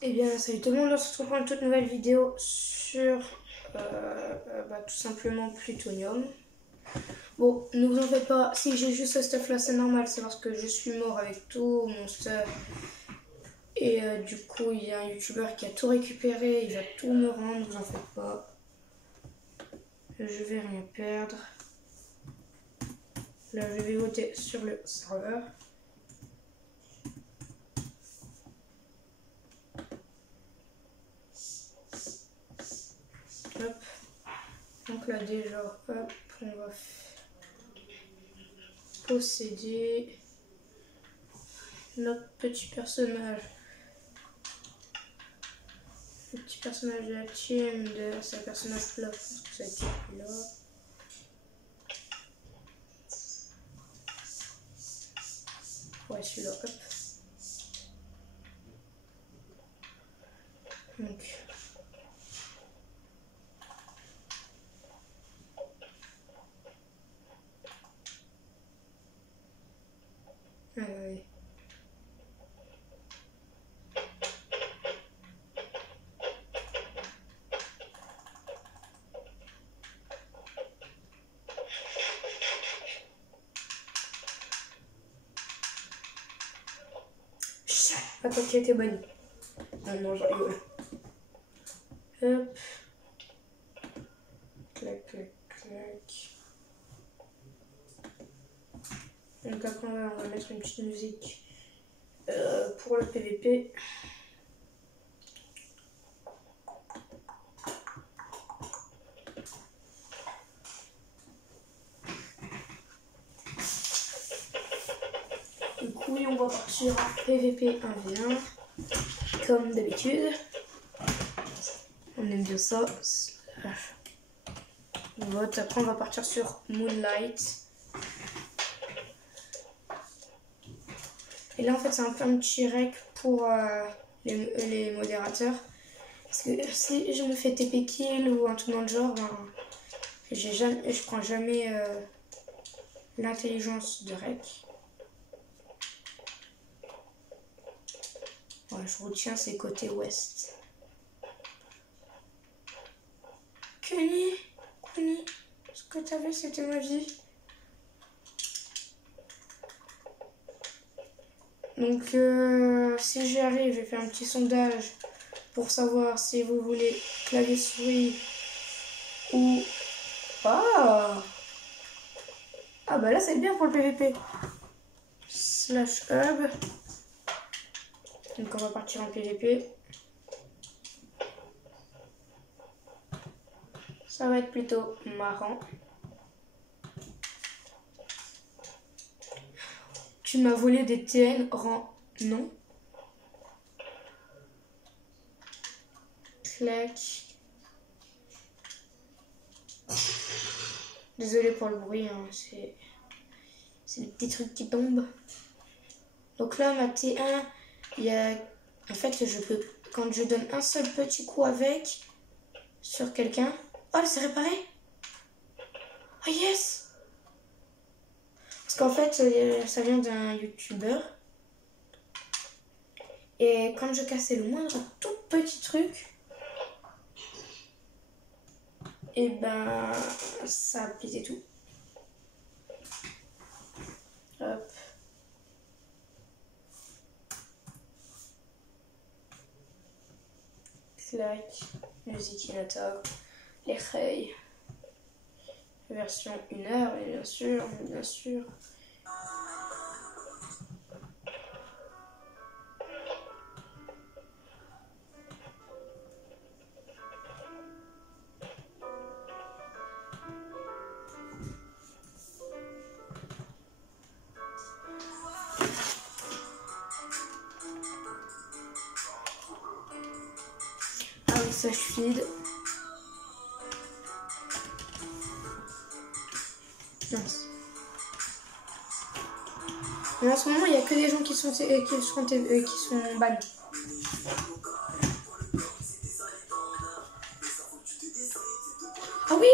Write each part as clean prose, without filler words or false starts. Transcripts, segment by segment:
Eh bien, salut tout le monde, on se retrouve pour une toute nouvelle vidéo sur tout simplement Plutonium. Bon, ne vous en faites pas, si j'ai juste ce stuff là, c'est normal, c'est parce que je suis mort avec tout mon stuff. Et du coup, il y a un youtubeur qui a tout récupéré, il va tout me rendre, ne vous en faites pas. Je vais rien perdre. Là, je vais voter sur le serveur. Hop. Donc là déjà, hop, on va posséder notre petit personnage. Le petit personnage de la team, c'est un personnage là, je pense que ça a été là. Ouais, celui-là, hop. Donc. Ouais. Attends, qui a été bonne. Ah non, j'en rigole. Hop. Clac, clac, clac. Donc après, on va mettre une petite musique pour le PVP. Du coup, on va partir en PVP 1v1, comme d'habitude. On aime bien ça. On vote. Après, on va partir sur Moonlight. Et là, en fait, c'est un peu un petit rec pour les modérateurs. Parce que si je me fais TP kill ou un truc dans le genre, ben, je prends jamais l'intelligence de rec. Ouais, je retiens ses côtés ouest. Kenny, ce que t'avais, c'était ma vie. Donc, si j'y arrive, je vais faire un petit sondage pour savoir si vous voulez clavier souris ou... Ah bah là, c'est bien pour le PVP. Slash hub. Donc, on va partir en PVP. Ça va être plutôt marrant. Tu m'as volé des TN, rang non. Clac. Désolé pour le bruit, hein, c'est des petits trucs qui tombent. Donc là, ma T1, il y a... En fait, je peux... Quand je donne un seul petit coup avec sur quelqu'un... Oh, c'est réparé. Oh, yes. Parce qu'en fait, ça vient d'un youtubeur. Et quand je cassais le moindre tout petit truc, et ben, ça a pété tout. Hop. Clac. Musique Inata. Les rails. Version 1 heure, et bien sûr. Ah oui, ça je feed. Mince. Mais en ce moment, il n'y a que des gens qui sont ban. Ah oui?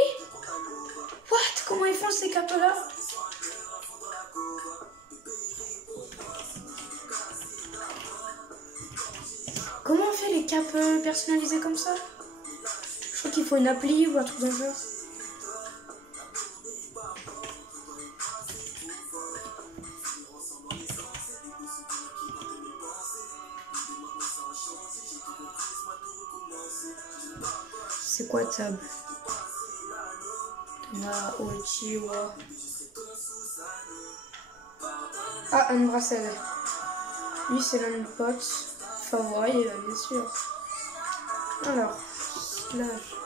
What? Comment ils font ces capes-là? Comment on fait les caps personnalisés comme ça? Je crois qu'il faut une appli ou un truc dans le genre. C'est quoi tab? Na Ochiwa. Ah, un bracelet. Lui, c'est l'un de mes potes favoris, bien sûr. Alors, slash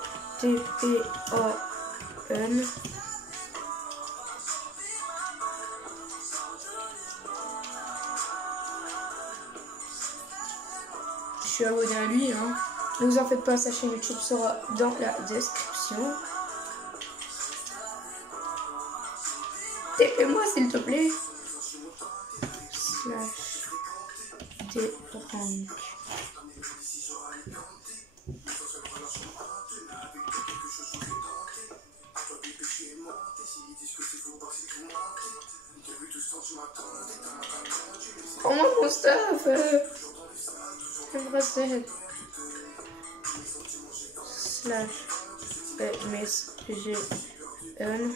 TPAN. Je suis abonné à lui, hein. Ne vous en faites pas, sa chaîne YouTube sera dans la description. TP-moi s'il te plaît. Slash T-rank. Oh mon stuff. Bracelet. Slash MSGN.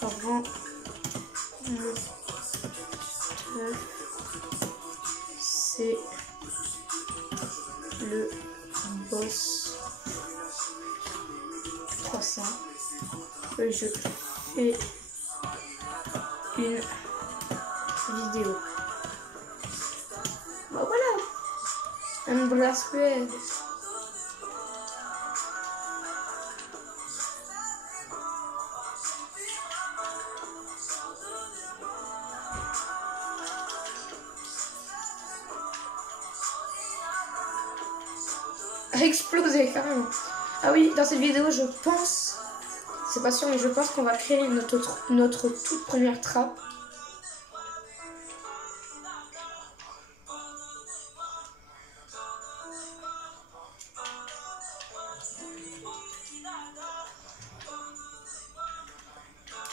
Rend mon stuff. C'est le boss 300. Je fais une vidéo. Bah voilà, un bracelet. Explosé carrément. Ah oui, dans cette vidéo, je pense, c'est pas sûr, mais je pense qu'on va créer notre toute première trappe.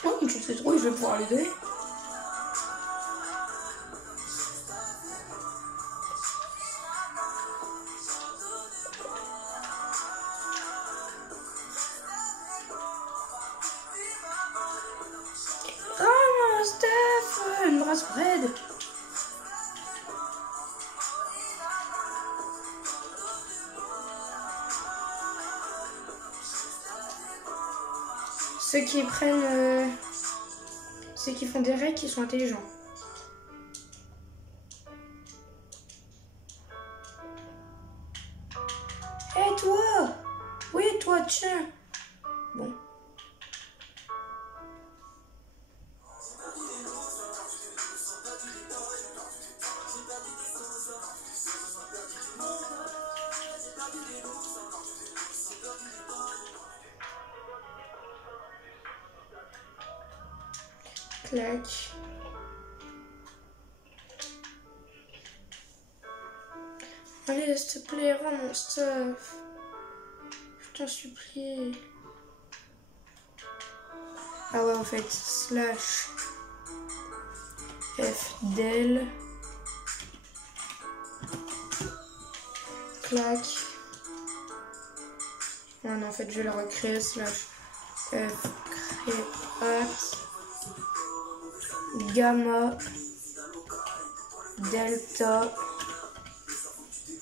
Oh, une petite citrouille, je vais pouvoir lui donner. Une brasse Fred. Ceux qui prennent ceux qui font des règles qui sont intelligents. Hé toi! Oui toi, tiens. Bon. Clac. Allez, s'il te plaît, rends mon stuff. Je t'en supplie. Ah ouais, en fait, slash fdel. Clac. Ah non, en fait, je vais la recréer. Slash fcreate. Gamma delta.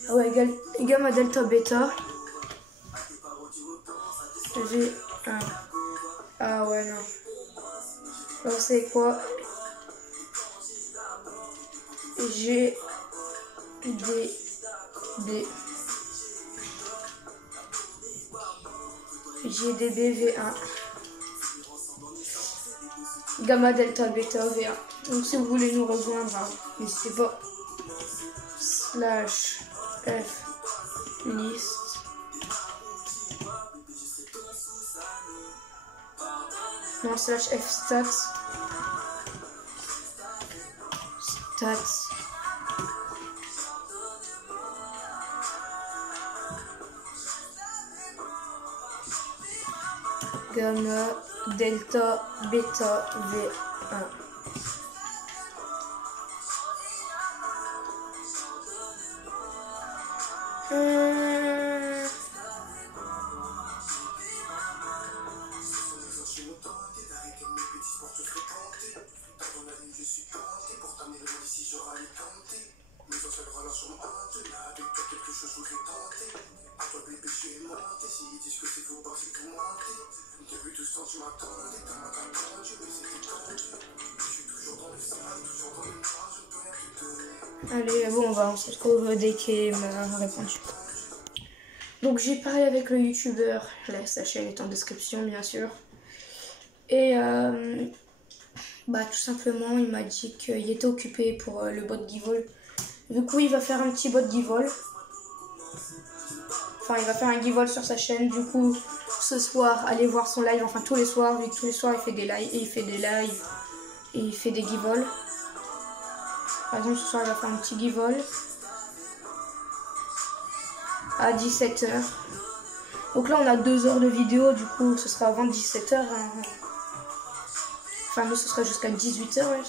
Ah ouais, gamma delta bêta V1. Ah ouais, non. Alors c'est quoi? G D D GDB V1. Gamma delta bêta V1. Donc si vous voulez nous rejoindre, hein, n'hésitez pas. Slash F list. Non, slash F stats. Stats. Gamma delta bêta V1. Allez, bon, on se retrouve dès qu'il m'a répondu. Donc j'ai parlé avec le youtubeur, là sa chaîne est en description bien sûr. Et tout simplement il m'a dit qu'il était occupé pour le bot Givol. Du coup il va faire un petit bot Givol. Enfin il va faire un Givol sur sa chaîne. Du coup ce soir allez voir son live, enfin tous les soirs, vu que tous les soirs il fait des lives et il fait des Givol. Par exemple ce soir il va faire un petit Givol à 17h. Donc là on a 2 heures de vidéo, du coup ce sera avant 17h. Hein. Enfin nous ce sera jusqu'à 18h. Ouais.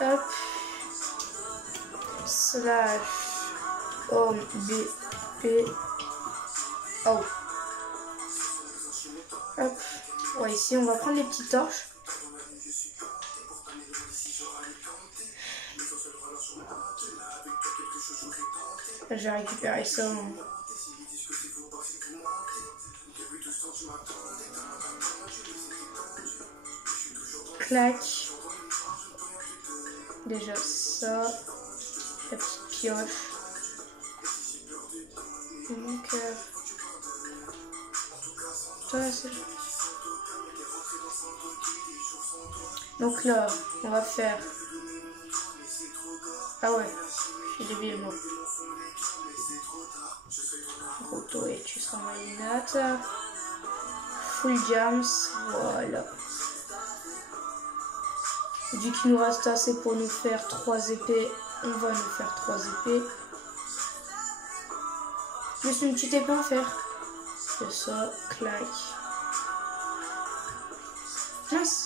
Hop. Slash home BP. Oh. Hop. Ouais, ici on va prendre les petites torches. Je vais récupérer ça. Clac. Déjà ça. La petite pioche. Donc donc là, on va faire... Ah ouais, je suis débile moi. Roto et tu seras malinate. Full jams, voilà. Vu qu'il nous reste assez pour nous faire 3 épées, on va nous faire 3 épées. Juste une petite épée à faire. C'est ça, clac. Nice.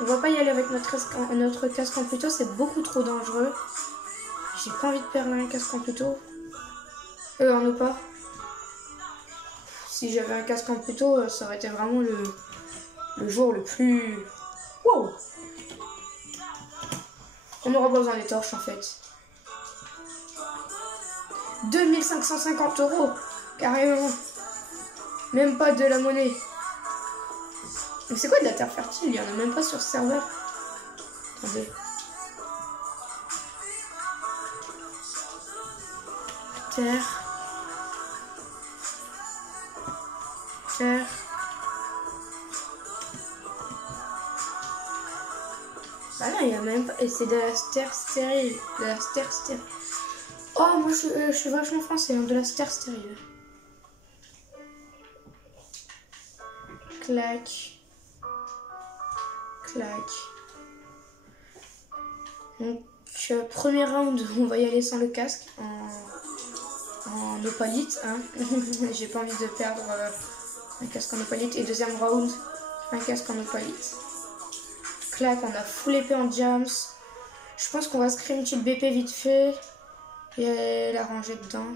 On va pas y aller avec notre casque en pluto, c'est beaucoup trop dangereux. J'ai pas envie de perdre un casque en pluto. En pas. Si j'avais un casque en pluto, ça aurait été vraiment le jour le plus... Wow. On aura pas besoin des torches en fait. 2550 €, carrément. Même pas de la monnaie. Mais c'est quoi de la terre fertile? Il y en a même pas sur ce serveur. Attendez. Terre. Terre. Ah non, il y a même pas... Et c'est de la terre stérile. De la terre stérile. Oh, moi je suis vachement français, hein, de la terre stérile. Clac. Clac. Donc, premier round, on va y aller sans le casque, en opalite. Hein. J'ai pas envie de perdre un casque en opalite. Et deuxième round, un casque en opalite. Clac, on a full épée en jams. Je pense qu'on va se créer une petite BP vite fait. Et la ranger dedans.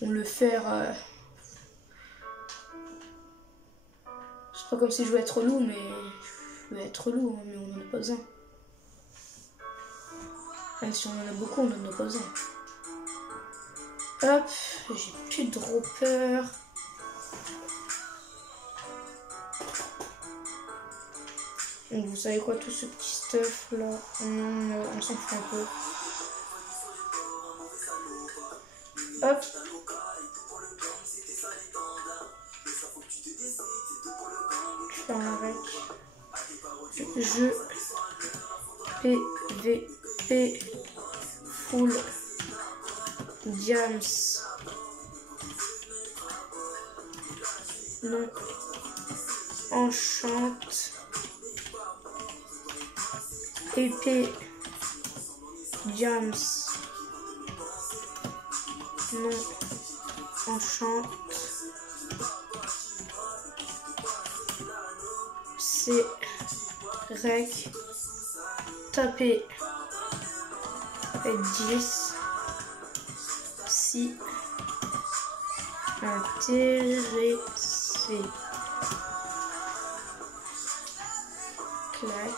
On le faire... C'est pas comme si je voulais être relou, mais... Je veux être relou, hein, mais on en a pas besoin. Même si on en a beaucoup, on en a pas besoin. Hop, j'ai plus de dropper. Donc vous savez quoi, tout ce petit stuff là, on s'en fout un peu. Hop. Je fais un avec. Je PVP full jams. Non. Enchante. Épée. Jams. Non. Enchante. C, rec, taper 10, si, intéressé, clac.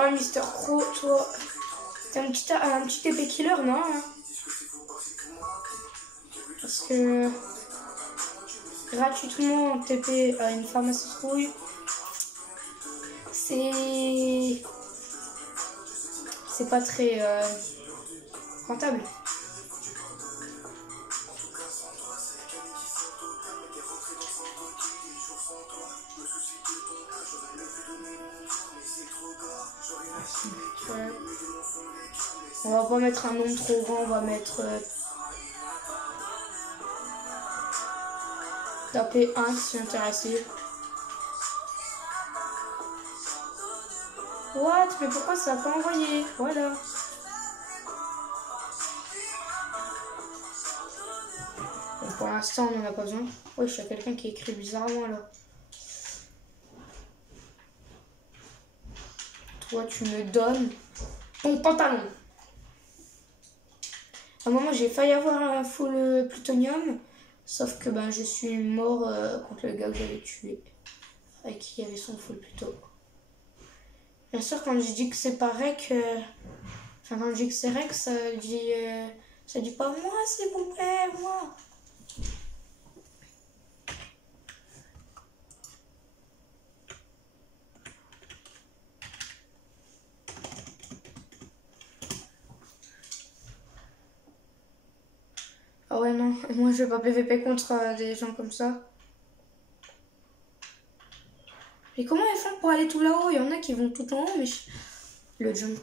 Ah, Mister Crow, toi, t'as un petit épée killer, non? Parce que gratuitement TP à une pharmacie trouille, c'est pas très rentable. Ouais. On va pas mettre un nombre trop grand, on va mettre taper 1 si intéressé. What? Mais pourquoi ça n'a pas envoyé? Voilà. Bon, pour l'instant, on n'en a pas besoin. Ouais, je suis à quelqu'un qui écrit bizarrement là. Toi, tu me donnes ton pantalon. À un moment, j'ai failli avoir un full plutonium. Sauf que ben, je suis mort contre le gars que j'avais tué. Avec qui avait son full plutôt. Bien sûr, quand je dis que c'est pas rec, enfin quand je dis que c'est rec, ça dit pas moi, s'il vous plaît, moi. Ah ouais non, moi je vais pas PVP contre des gens comme ça. Mais comment ils font pour aller tout là-haut? Il y en a qui vont tout en haut, mais le jump.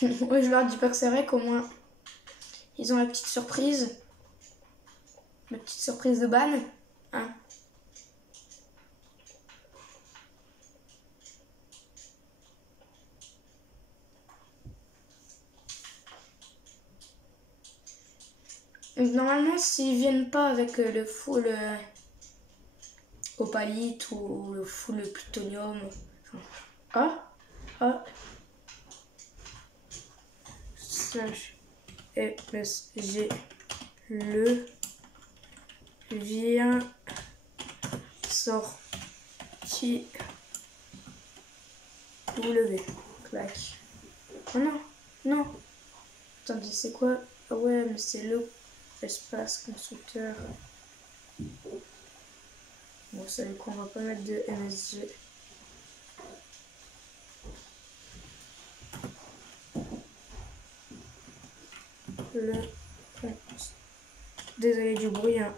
Ouais, je leur dis pas que c'est vrai qu'au moins ils ont la petite surprise. La petite surprise de ban. Hein. Donc, normalement, s'ils viennent pas avec le full opalite ou le full plutonium. Ah, ah. Slash MSG le vient sorti W. Clac. Oh non, non. Attendez, c'est quoi? Ah ouais, mais c'est le espace constructeur. Bon, ça du coup, on va pas mettre de MSG. Le... Désolé du bruit, hein.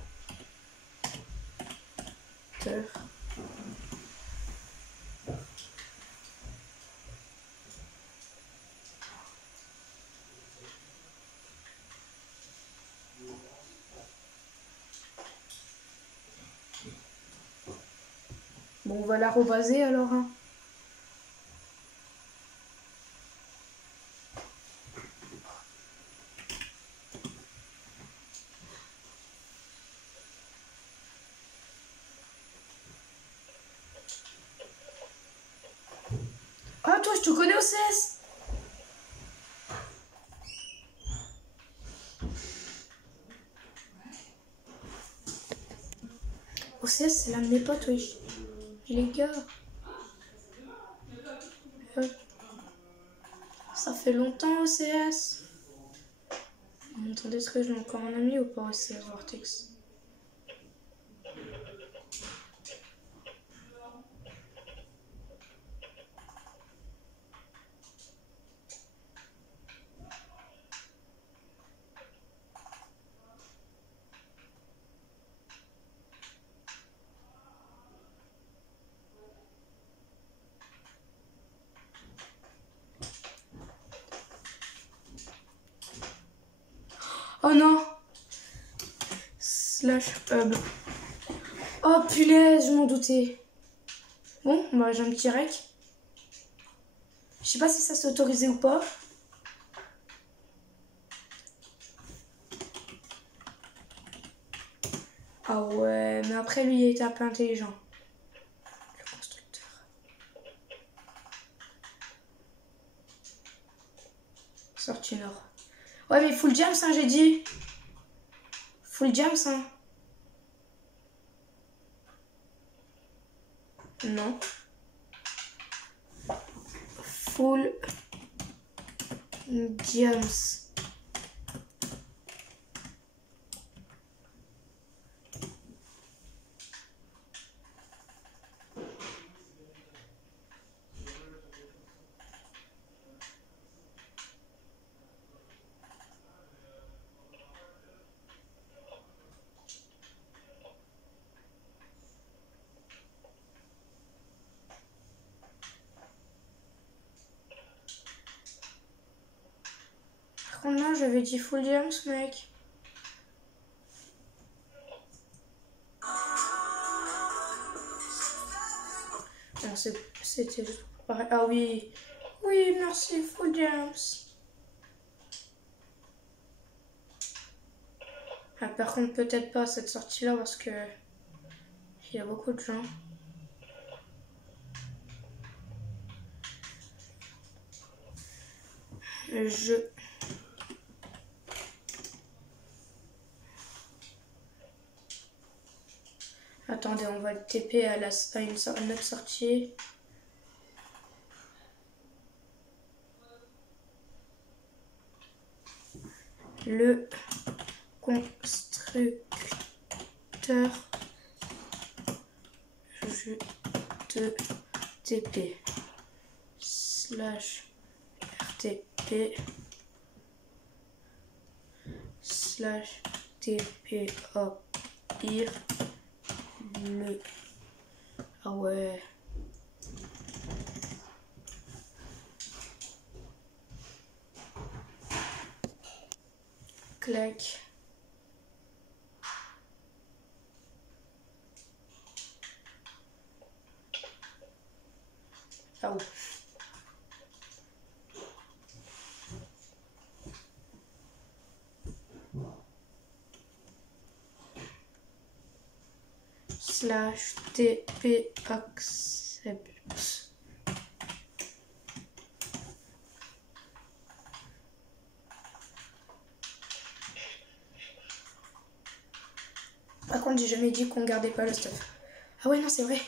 Bon, on va la rebaser alors. Hein. Ah, toi, je te connais au CS. Au CS, c'est l'un de mes potes, oui. Et les gars. Ça fait longtemps au CS. Attendez, est-ce que j'ai encore un ami ou pas au CS Vortex? Oh non. Slash hub. Oh punaise, je m'en doutais. Bon, bah j'ai un petit rec. Je sais pas si ça s'est autorisé ou pas. Ah ouais, mais après lui il était un peu intelligent. Le constructeur. Sortie nord. Ouais mais full jams hein, j'ai dit. Full jams hein. Non. Full jams. Par contre non, j'avais dit full jams mec. Non, c'était juste pareil. Ah oui. Oui, merci, full jams. Ah, par contre, peut-être pas cette sortie-là parce que il y a beaucoup de gens. Attendez, on va le TP à une autre sortie. Le constructeur je te TP slash RTP slash TP ir le. Ah ouais. Clac. Ah ouais. Slash TP accept. Par contre, j'ai jamais dit qu'on gardait pas le stuff. Ah ouais, non, c'est vrai.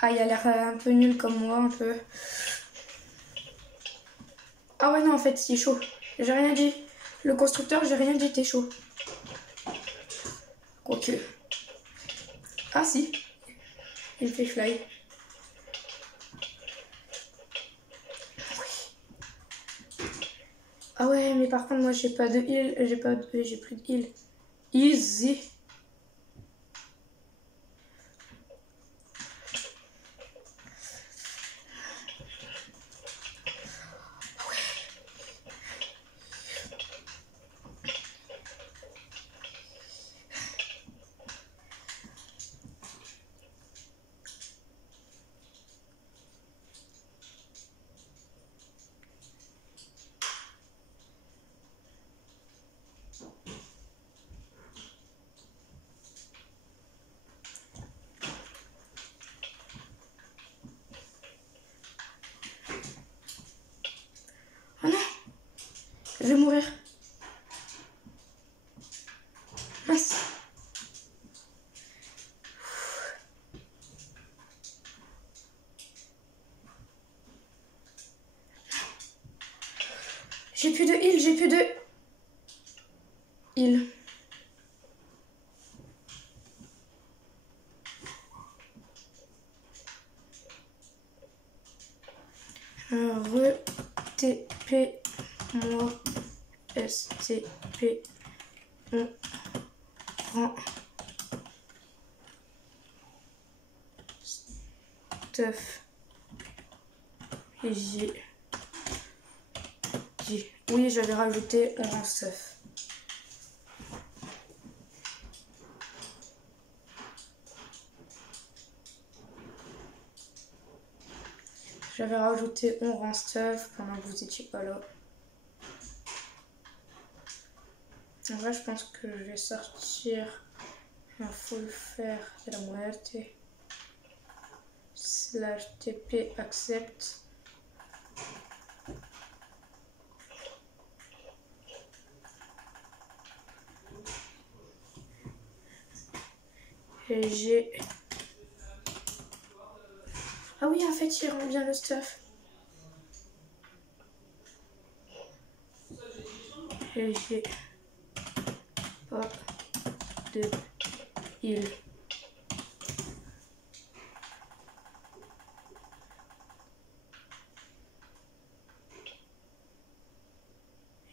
Ah, il a l'air un peu nul comme moi, un peu. Ah ouais, non, en fait, il est chaud. J'ai rien dit. Le constructeur, j'ai rien dit, t'es chaud. Quoique. Ah si. Il fait fly. Ah ouais, mais par contre, moi, j'ai pas de heal. J'ai plus de heal. Easy. Oh non. Je vais mourir. Mince. J'ai plus de heal, j'ai plus de heal. TP moi STP on prend stuff j'ai dit. Oui, j'avais rajouté on rang stuff. J'avais rajouté on rang stuff pendant que vous étiez pas là. En vrai, je pense que je vais sortir un full fer de la muerte / TP accept. Et j'ai... Ah oui, en fait, il rend bien le stuff. Et j'ai pas de heal.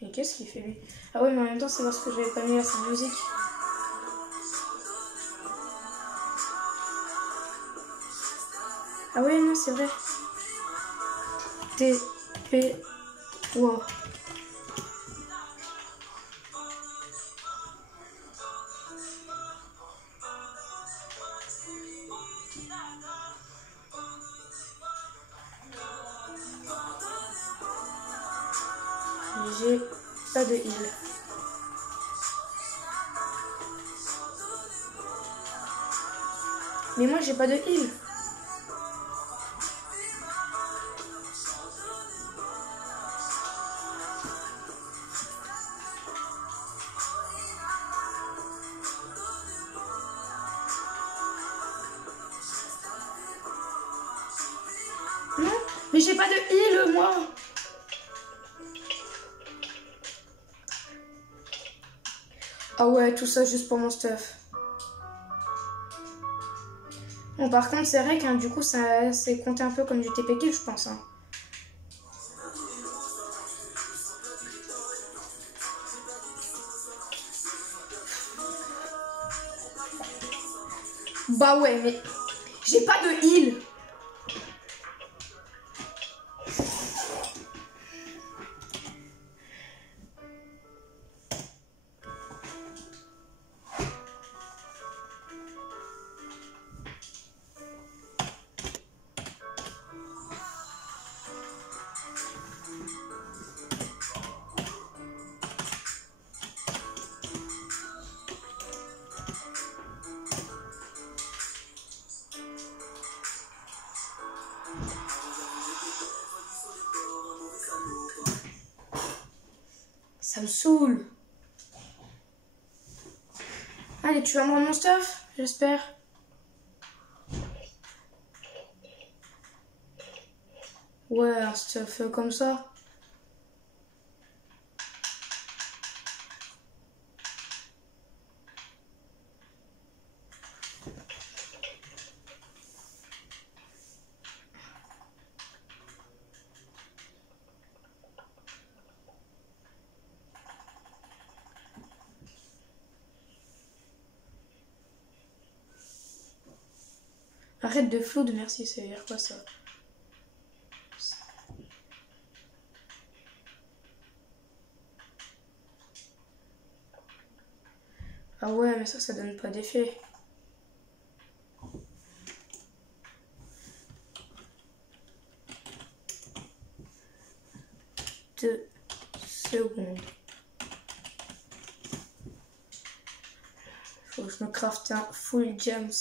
Et qu'est-ce qu'il fait lui? Ah ouais, mais en même temps, c'est parce que j'avais pas mis la scène musique. Ah ouais, non, c'est vrai. TP. Wow. J'ai pas de heal. Mais moi, j'ai pas de heal. Non, mais j'ai pas de heal, moi. Ah ouais, tout ça juste pour mon stuff. Bon, par contre, c'est vrai que du coup, ça c'est compté un peu comme du TP kill, je pense. Hein. Bah ouais, mais j'ai pas de heal. Ça me saoule. Allez, tu vas me rendre mon stuff, j'espère. Ouais, un stuff comme ça. Arrête de flood, merci, ça veut dire quoi ça? Ah ouais, mais ça donne pas d'effet. Deux secondes. Faut que je me crafte un full gems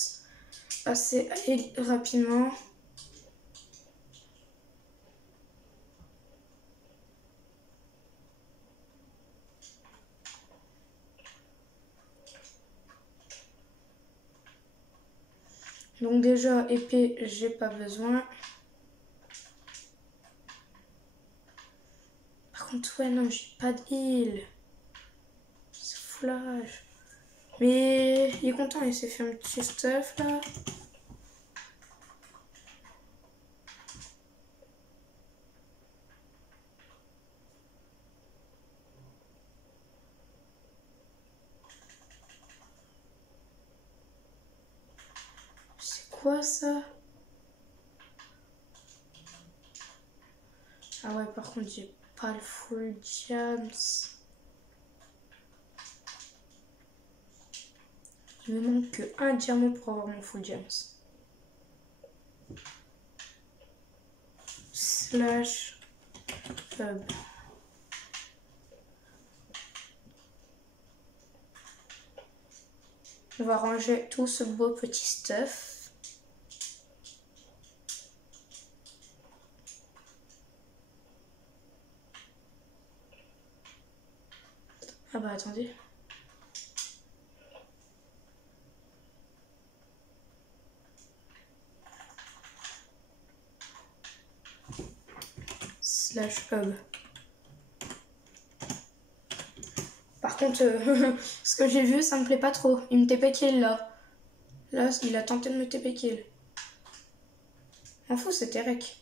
assez rapidement. Donc déjà, épée, j'ai pas besoin. Par contre, ouais, non, j'ai pas de heal. C'est flash. Mais il est content, il s'est fait un petit stuff là. C'est quoi ça? Ah ouais, par contre, j'ai pas le full diams. Il me manque que un diamant pour avoir mon full diams. Slash hub. On va ranger tout ce beau petit stuff. Ah bah attendez. Slash hub. Par contre, ce que j'ai vu, ça me plaît pas trop. Il me TP kill là. Là, il a tenté de me TP kill. En fou, c'était rec.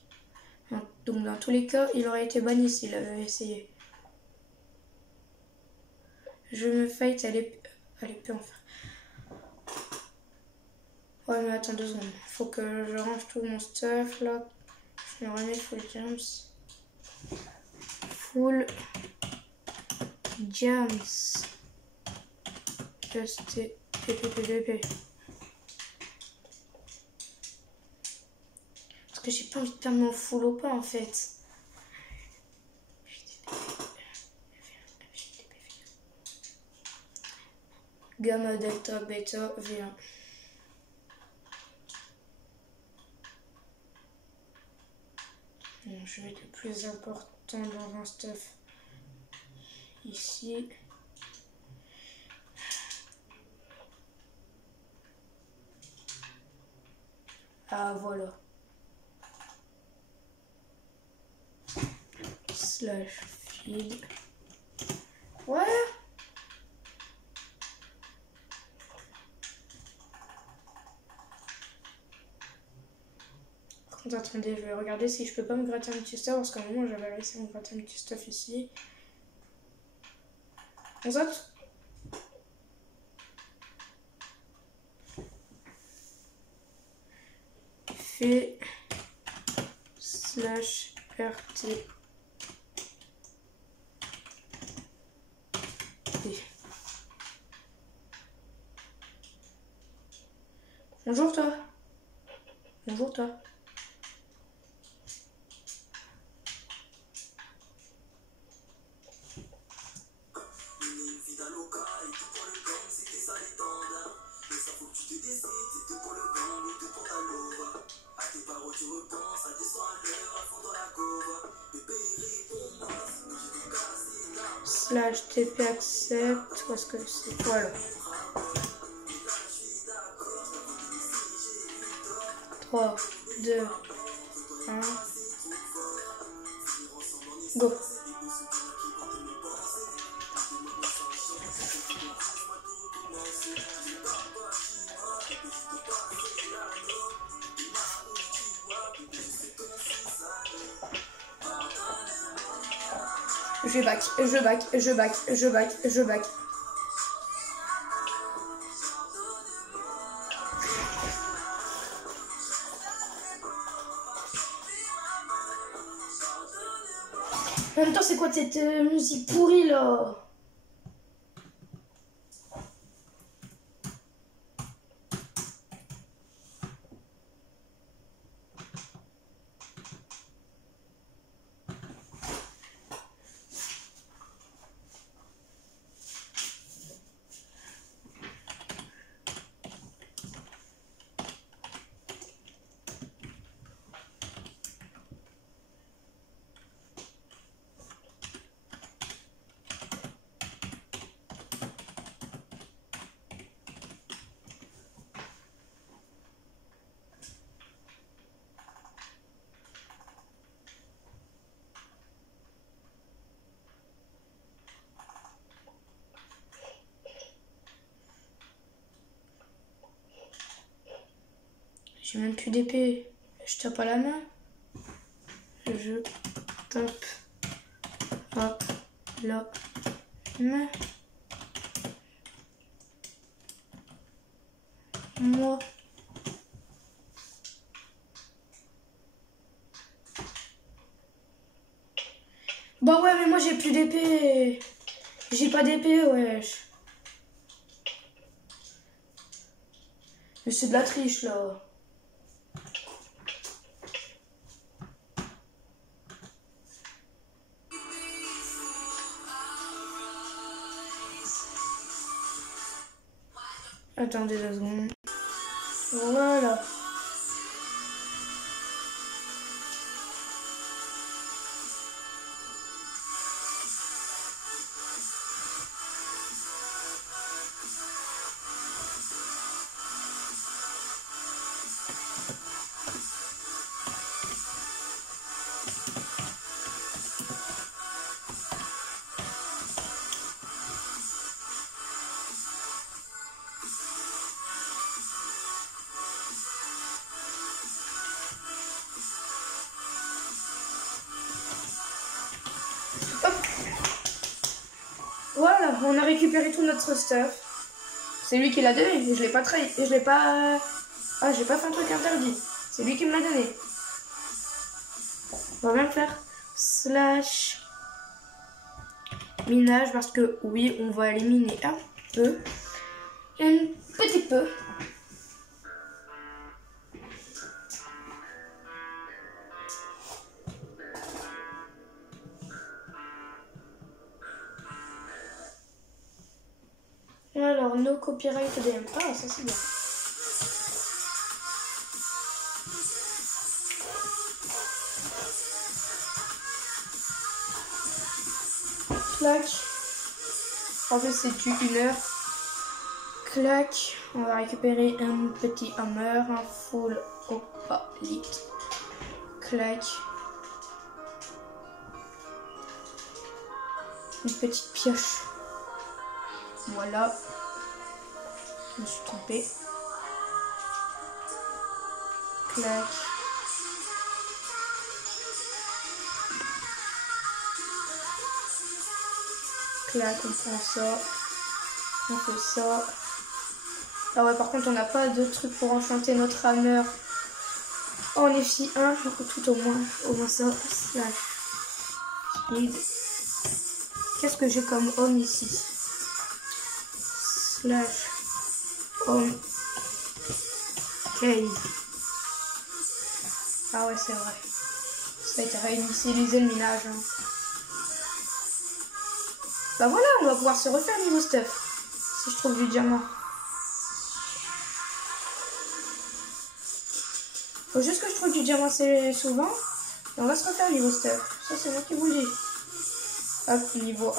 Donc dans tous les cas, il aurait été banni s'il avait essayé. Je me fight, elle peut en faire. Ouais, mais attends 2 secondes. Faut que je range tout mon stuff là. Je me remets full jams. Full jams. STPPPP. Parce que j'ai pas envie de perdre mon full au pas en fait. Gamma, delta, beta, V1. Bon, je vais être le plus important dans un stuff. Ici. Ah voilà. Slash feed. Ouais. Par contre, attendez, je vais regarder si je peux pas me gratter un petit stuff parce qu'à un moment j'avais réussi à me gratter un petit stuff ici. On saute. Fait slash rt. Bonjour toi. Bonjour toi. Slash TP accept, parce que c'est voilà. 3, 2, 1, go. Je back, je back, je back, je back, je back. En même temps, c'est quoi cette musique pourrie là? J'ai même plus d'épée. Je tape à la main. Je tape à la main. Moi. Bah ouais, mais moi j'ai plus d'épée. J'ai pas d'épée, wesh. Mais c'est de la triche, là. Attendez 2 secondes. Voilà. Hop. Voilà, on a récupéré tout notre stuff. C'est lui qui l'a donné, je l'ai pas trahi, je l'ai pas... Ah, j'ai pas fait un truc interdit. C'est lui qui me l'a donné. On va même faire slash minage parce que oui, on va éliminer un peu. Un petit peu. Alors, no copyright DM. Ah, ça c'est bien. Clac. En fait, c'est du 1 heure. Clac. On va récupérer un petit hammer, un full opalite. Clac. Une petite pioche. Voilà. Je me suis trompée. Clac. Clac, on prend ça. On fait ça. Ah ouais, par contre, on n'a pas de truc pour enchanter notre hammer en EFI 1. Donc tout au moins ça. Slash. Qu'est-ce que j'ai comme homme ici? Slash home cave. Ah ouais, c'est vrai. Ça a été réinitialisé le minage. Hein. Bah voilà, on va pouvoir se refaire niveau stuff. Si je trouve du diamant. Faut juste que je trouve du diamant assez souvent. Et on va se refaire niveau stuff. Ça, c'est moi qui vous le dis. Hop, niveau 1.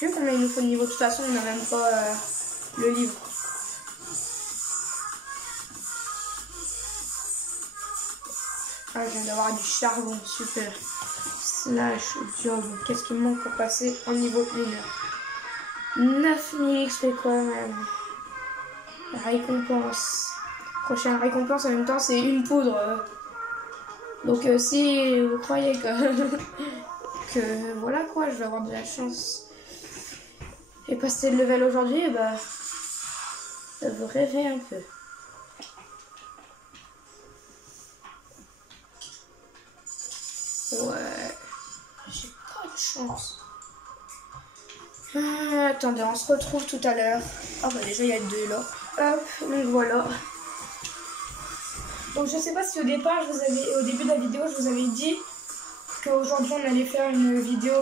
Je sais plus combien il nous faut de niveau. De toute façon, on n'a même pas le livre. Ah, je viens d'avoir du charbon. Super. Slash job. Qu'est-ce qui me manque pour passer en niveau 1? 9000 XP quand même. Récompense. Prochaine récompense en même temps, c'est une poudre. Donc si vous croyez que voilà quoi, je vais avoir de la chance et passer le level aujourd'hui, bah vous rêvez un peu. Ouais, j'ai pas de chance. Attendez, on se retrouve tout à l'heure. Ah bah déjà il y a 2 là. Hop, donc voilà. Donc je sais pas si au départ, au début de la vidéo, je vous avais dit qu'aujourd'hui on allait faire une vidéo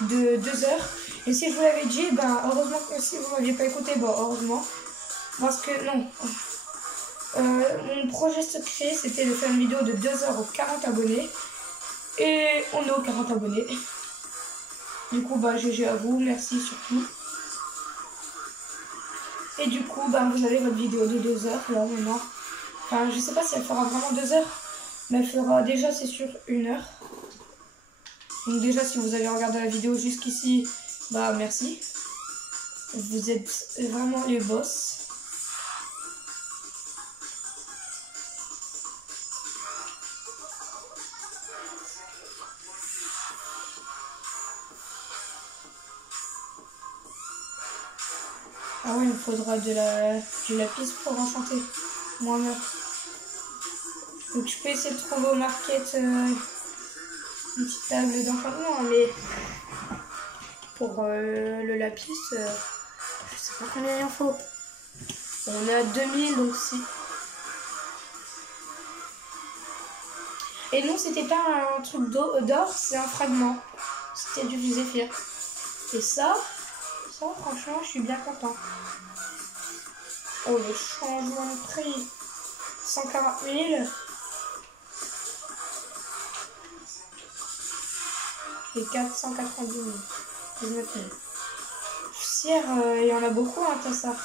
de 2 heures. Et si je vous l'avais dit, ben heureusement que si vous m'aviez pas écouté, bah heureusement. Parce que non. Mon projet secret, c'était de faire une vidéo de 2 heures aux 40 abonnés. Et on est aux 40 abonnés. Du coup, bah GG à vous, merci surtout. Et du coup, bah vous avez votre vidéo de 2 heures là maintenant. Enfin, je sais pas si elle fera vraiment 2 heures. Mais elle fera déjà, c'est sûr, 1 heure. Donc déjà, si vous avez regardé la vidéo jusqu'ici, bah merci. Vous êtes vraiment les boss. Ah ouais, il me faudra du lapis pour enchanter moi-même. Donc je peux essayer de trouver au market une petite table d'enchantement, mais pour le lapis, je sais pas combien il en faut. On est à 2000, donc si. Et non, c'était pas un truc d'or, c'est un fragment. C'était du zéphyr. Et ça, franchement, je suis bien content. Oh, le changement de prix. 140 000. Et 490 000. 19 000. Poussière, il y en a beaucoup, hein, ça.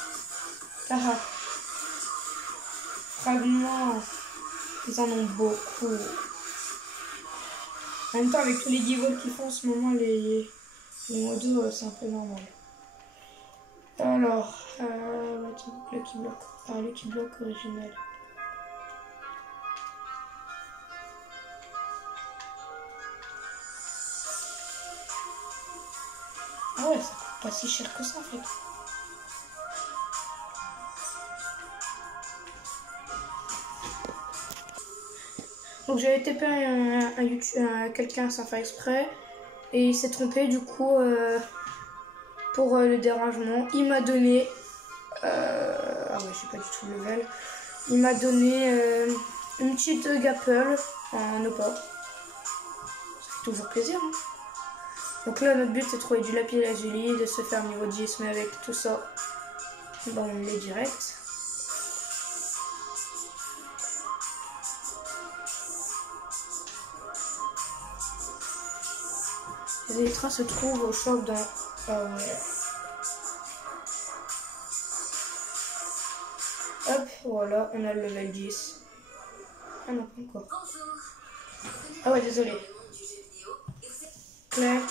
Fragments, ils en ont beaucoup. En même temps, avec tous les giveaways qu'ils font en ce moment, les modos, c'est un peu normal. Alors, Lucky Block. Ah, Lucky Block original. Ah ouais, ça coûte pas si cher que ça en fait. Donc j'avais tapé quelqu'un sans faire exprès et il s'est trompé du coup pour le dérangement. Il m'a donné ah ouais, j'ai pas du tout le level. Il m'a donné une petite gapple en opor. Ça fait toujours plaisir. Hein. Donc là notre but c'est de trouver du lapis lazuli, de se faire niveau 10, mais avec tout ça, bon, on l'est direct. Les électras se trouvent au shop dans... Ah ouais. Hop, voilà, on a le level 10. Ah non, pas encore. Ah ouais, désolé. Clac.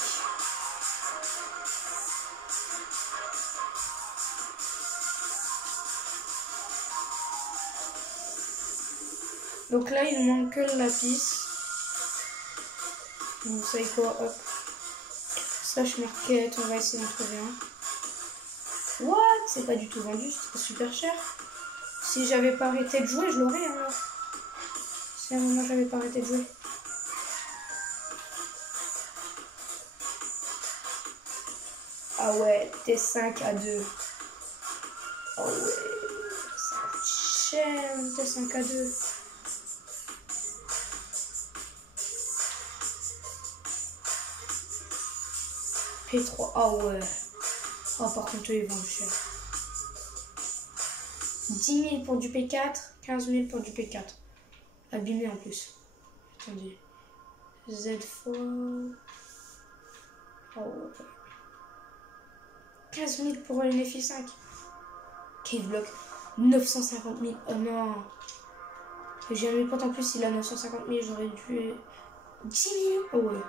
Donc là, il manque que le lapis. Vous savez quoi, hop. Slash market, on va essayer d'en trouver un. What? C'est pas du tout vendu, c'est super cher. Si j'avais pas arrêté de jouer, je l'aurais. Hein. Si à un moment j'avais pas arrêté de jouer. Ah ouais, T5 à 2. Ah ouais, ça coûte cher, T5 à 2. P3, ah ouais. Oh, par contre, ils vendent cher. 10 000 pour du P4, 15 000 pour du P4. Abîmé en plus. Attendez. Z4. Oh ouais. 15 000 pour une FI5. Cave Block. 950 000. Oh non. J'ai un de mes potes en plus, il a 950 000. J'aurais dû. 10 000. Oh ouais.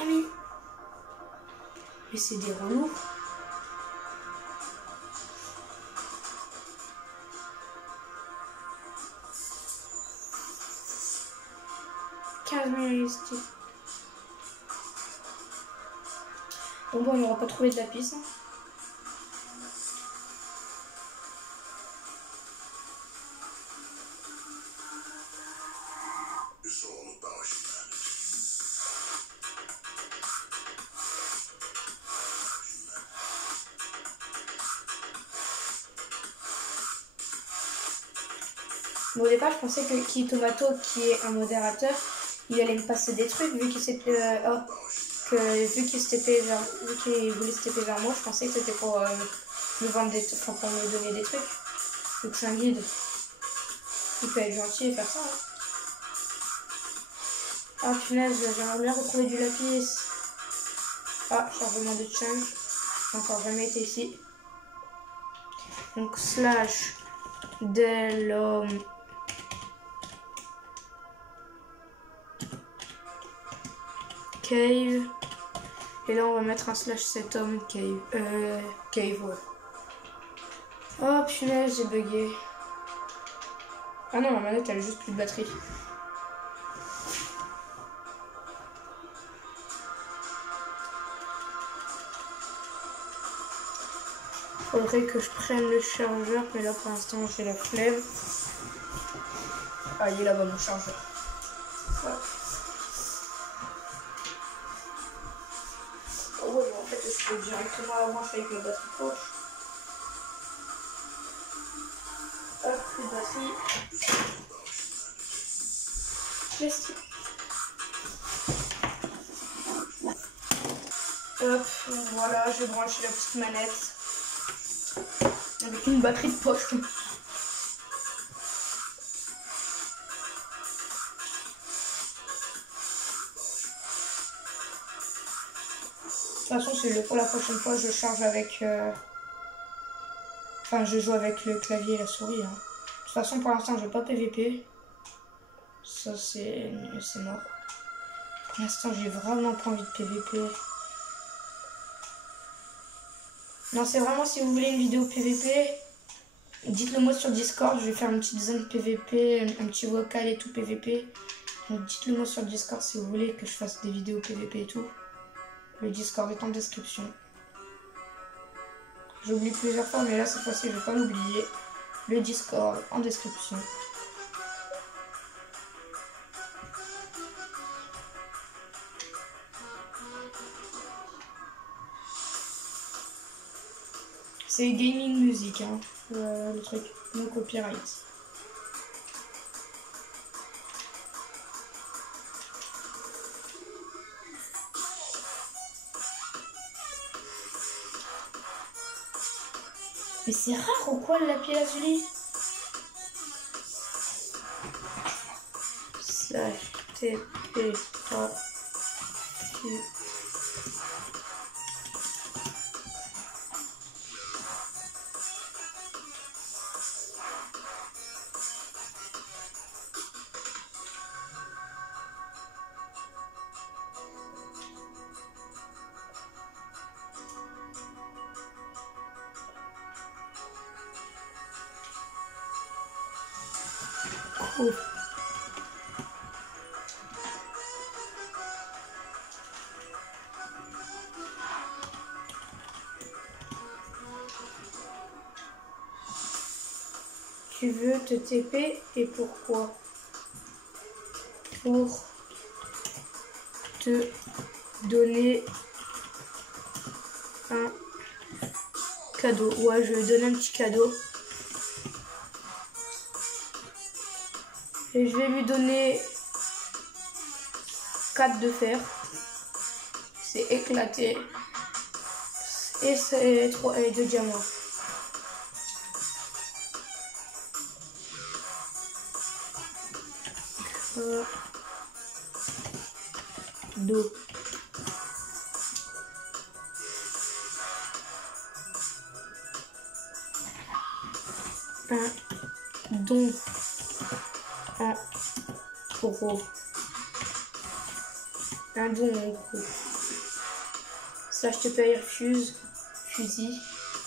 1 000. Mais c'est des relous. Bon, on n'aura pas trouvé de lapis. Hein. Bon, au départ, je pensais que Kitomato, qui est un modérateur, il allait me passer des trucs vu qu'il s'était vu qu'il voulait se taper vers moi. Je pensais que c'était pour me vendre pour me donner des trucs. Vu que c'est un guide, il peut être gentil et faire ça. Hein. Ah punaise, j'aimerais bien retrouver du lapis. Ah, chargement de change. J'ai encore jamais été ici. Donc slash Delhomme. Cave. Et là on va mettre un slash cet homme cave. Cave, ouais. Oh punaise, j'ai bugué. Ah non, la manette elle a juste plus de batterie. Faudrait que je prenne le chargeur, mais là pour l'instant j'ai la flemme. Ah, il est là-bas mon chargeur. Ouais. Je vais directement la branche avec ma batterie poche. Hop, plus de batterie. Plastique. Hop, voilà, j'ai branché la petite manette avec une batterie de poche. De toute façon, c'est pour la prochaine fois, je charge avec... Enfin, je joue avec le clavier et la souris. Hein. De toute façon, pour l'instant, je n'ai pas PVP. Ça, c'est mort. Pour l'instant, j'ai vraiment pas envie de PVP. Non, c'est vraiment si vous voulez une vidéo PVP, dites-le moi sur Discord. Je vais faire une petite zone PVP, un petit vocal et tout PVP. Donc dites-le moi sur Discord si vous voulez que je fasse des vidéos PVP et tout. Le Discord est en description. J'oublie plusieurs fois, mais là, cette fois-ci, je vais pas l'oublier. Le Discord en description. C'est gaming music, hein, le truc, no copyright. Mais c'est rare ou quoi le lapis lazuli? Slash TP A Q. Cool. Tu veux te TP et pourquoi? Pour te donner un cadeau. Ouais, je vais donner un petit cadeau. Et je vais lui donner 4 de fer. C'est éclaté. Et c'est 3 et 2 diamants. D'eau. Un don en gros. Un don en gros. Ça, je te paye fusil.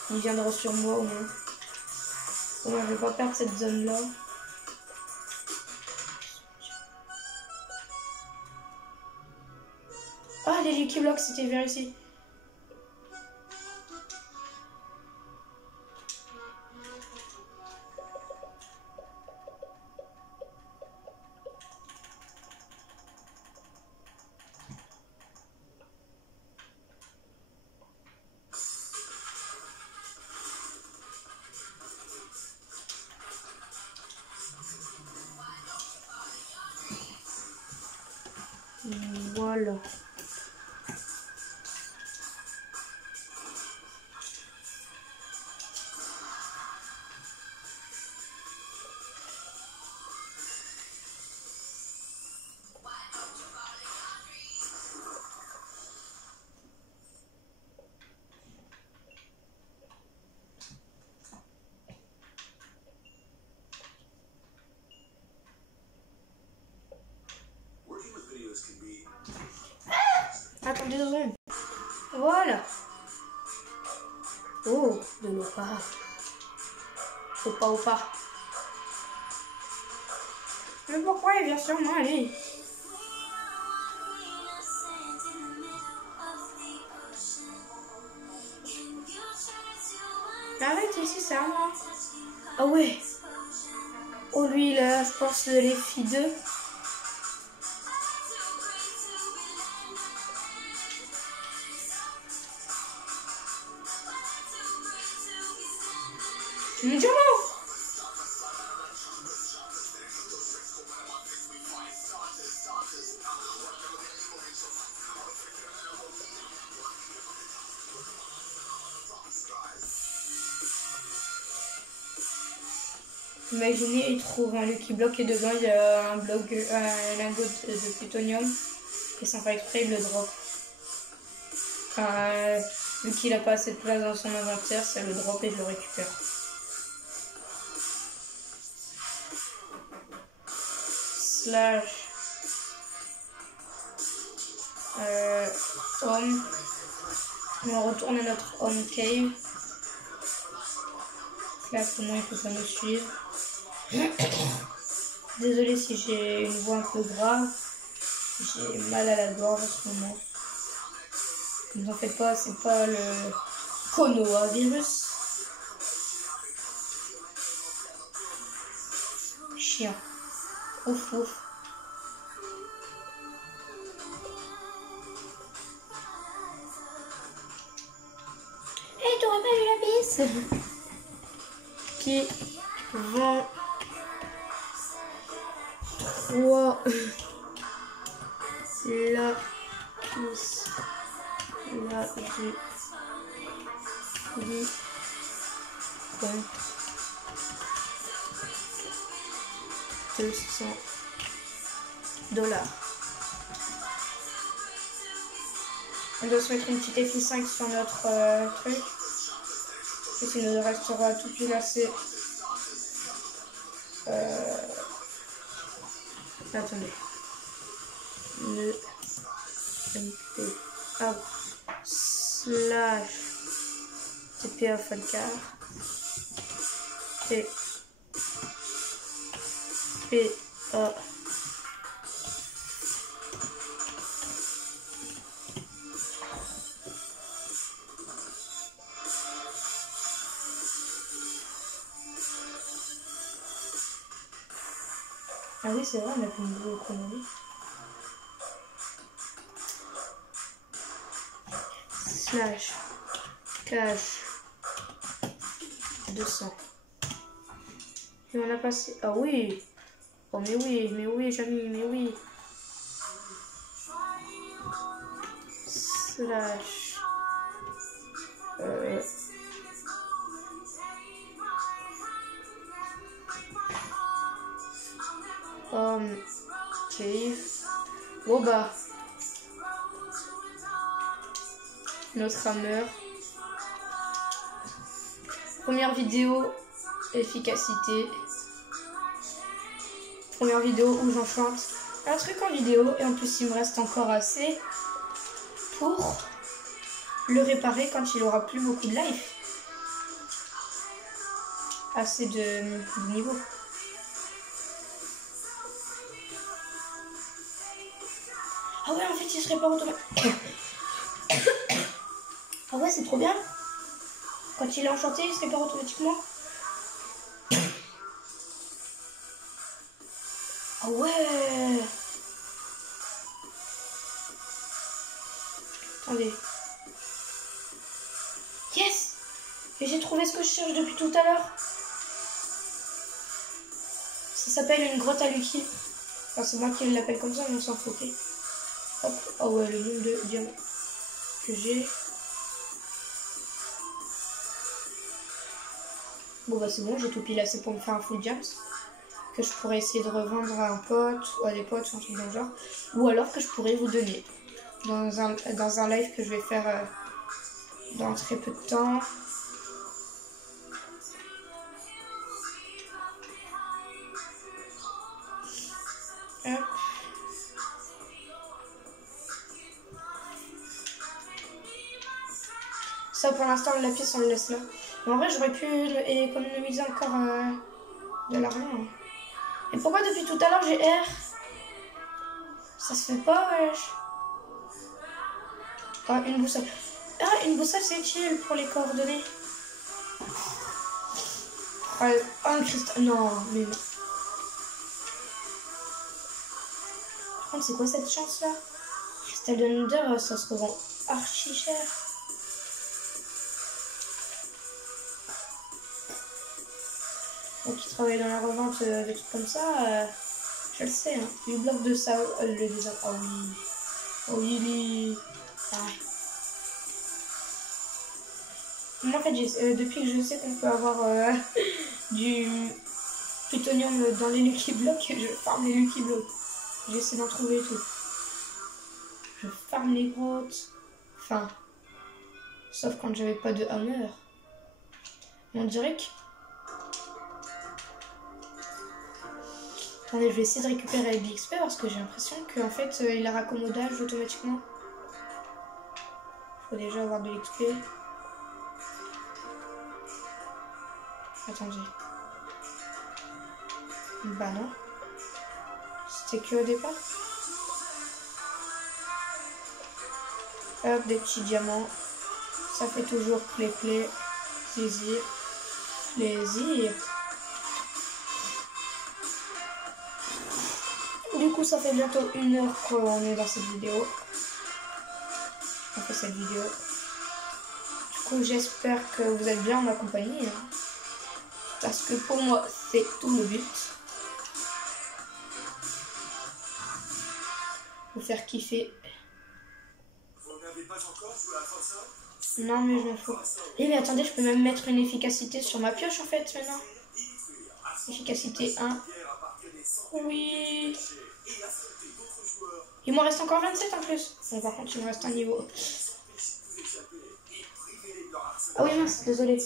Il viendra sur moi au moins. Bon, je vais pas perdre cette zone là. Ah, les Lucky Blocks, c'était vers ici. Voilà. Attendez 2 secondes. Voilà. Oh, de l'opa. Opa. Mais pourquoi il vient sur moi, lui? Arrête ici, c'est à moi. Ah ouais. Oh, lui, là, je pense les filles 2. Mon diamant! Imaginez, il trouve un Lucky Block et dedans il y a un lingot de plutonium et sans faire exprès il le drop. Enfin, vu qu'il n'a pas assez de place dans son inventaire, ça le drop et je le récupère. Slash home. On retourne à notre home cave. Là, comment il faut pas nous suivre. Désolée si j'ai une voix un peu grave. J'ai mal à la gorge en ce moment. Ne vous en faites pas, c'est pas le coronavirus. Chien. Ouf ouf. Hey, t'aurais pas vu la bise? Qui vend 3 la pisse la du contre 200$. On doit se mettre une petite F5 sur notre truc. Et sinon il restera tout pilassé. Attendez. Le MP up slash TPA Falcar T P A Ah oui, c'est vrai, on a fait une vidéo chronologique. Slash cache 200. Et on a passé. Ah oui! Oh, mais oui, Jamy, mais oui! Slash. Cave. Bon bah. Notre rameur. Première vidéo, efficacité. Première vidéo où j'enchante un truc en vidéo. Et en plus, il me reste encore assez pour le réparer quand il aura plus beaucoup de life. Assez de niveau. Ah ouais, en fait, il se répare automatiquement. Ah ouais, c'est trop bien. Quand il est enchanté, il se répare automatiquement. Ah ouais. Attendez. Yes. Et j'ai trouvé ce que je cherche depuis tout à l'heure. Ça s'appelle une grotte à Lucky. Enfin, c'est moi qui l'appelle comme ça, mais on s'en fout. Okay. Hop. Ah ouais, le nombre de diamants que j'ai. Bon bah c'est bon, j'ai tout pilassé pour me faire un full jams. Que je pourrais essayer de revendre à un pote ou à des potes ou un truc dans le genre. Ou alors que je pourrais vous donner dans un live que je vais faire dans très peu de temps. Hop. Ça pour l'instant la pièce on le laisse là. Mais en vrai j'aurais pu économiser encore de l'argent. Hein. Et pourquoi depuis tout à l'heure j'ai R? Ça se fait pas wesh. Ah une boussole. Ah une boussole c'est utile pour les coordonnées. Ah un cristal. Non mais non. Par contre c'est quoi cette chance là? Cristal de Nether ça se revend archi cher. qui travaille dans la revente, des trucs comme ça, je le sais. Hein. Le bloc de ça, le design. Ah oui. Oh oui, oui. Ah. Moi, en fait, depuis que je sais qu'on peut avoir du plutonium dans les Lucky Blocks, je farme les Lucky Blocks. J'essaie d'en trouver tout. Je farme les grottes. Enfin, sauf quand j'avais pas de hammer. On dirait que... Attendez, je vais essayer de récupérer l'XP parce que j'ai l'impression qu'en fait, il a raccommodage automatiquement. Faut déjà avoir de l'XP. Attendez. Bah non. C'était que au départ. Hop, des petits diamants. Ça fait toujours plaisir. Plaisir. Du coup, ça fait bientôt 1 heure qu'on est dans cette vidéo. On fait cette vidéo. Du coup, j'espère que vous êtes bien en ma compagnie. Hein. Parce que pour moi, c'est tout le but. Vous faire kiffer. Non, mais je m'en fous. Et mais attendez, je peux même mettre une efficacité sur ma pioche en fait maintenant. Efficacité 1. Oui. Il m'en reste encore 27 en plus. Bon, par contre, il me reste un niveau. Ah oui, mince, désolé.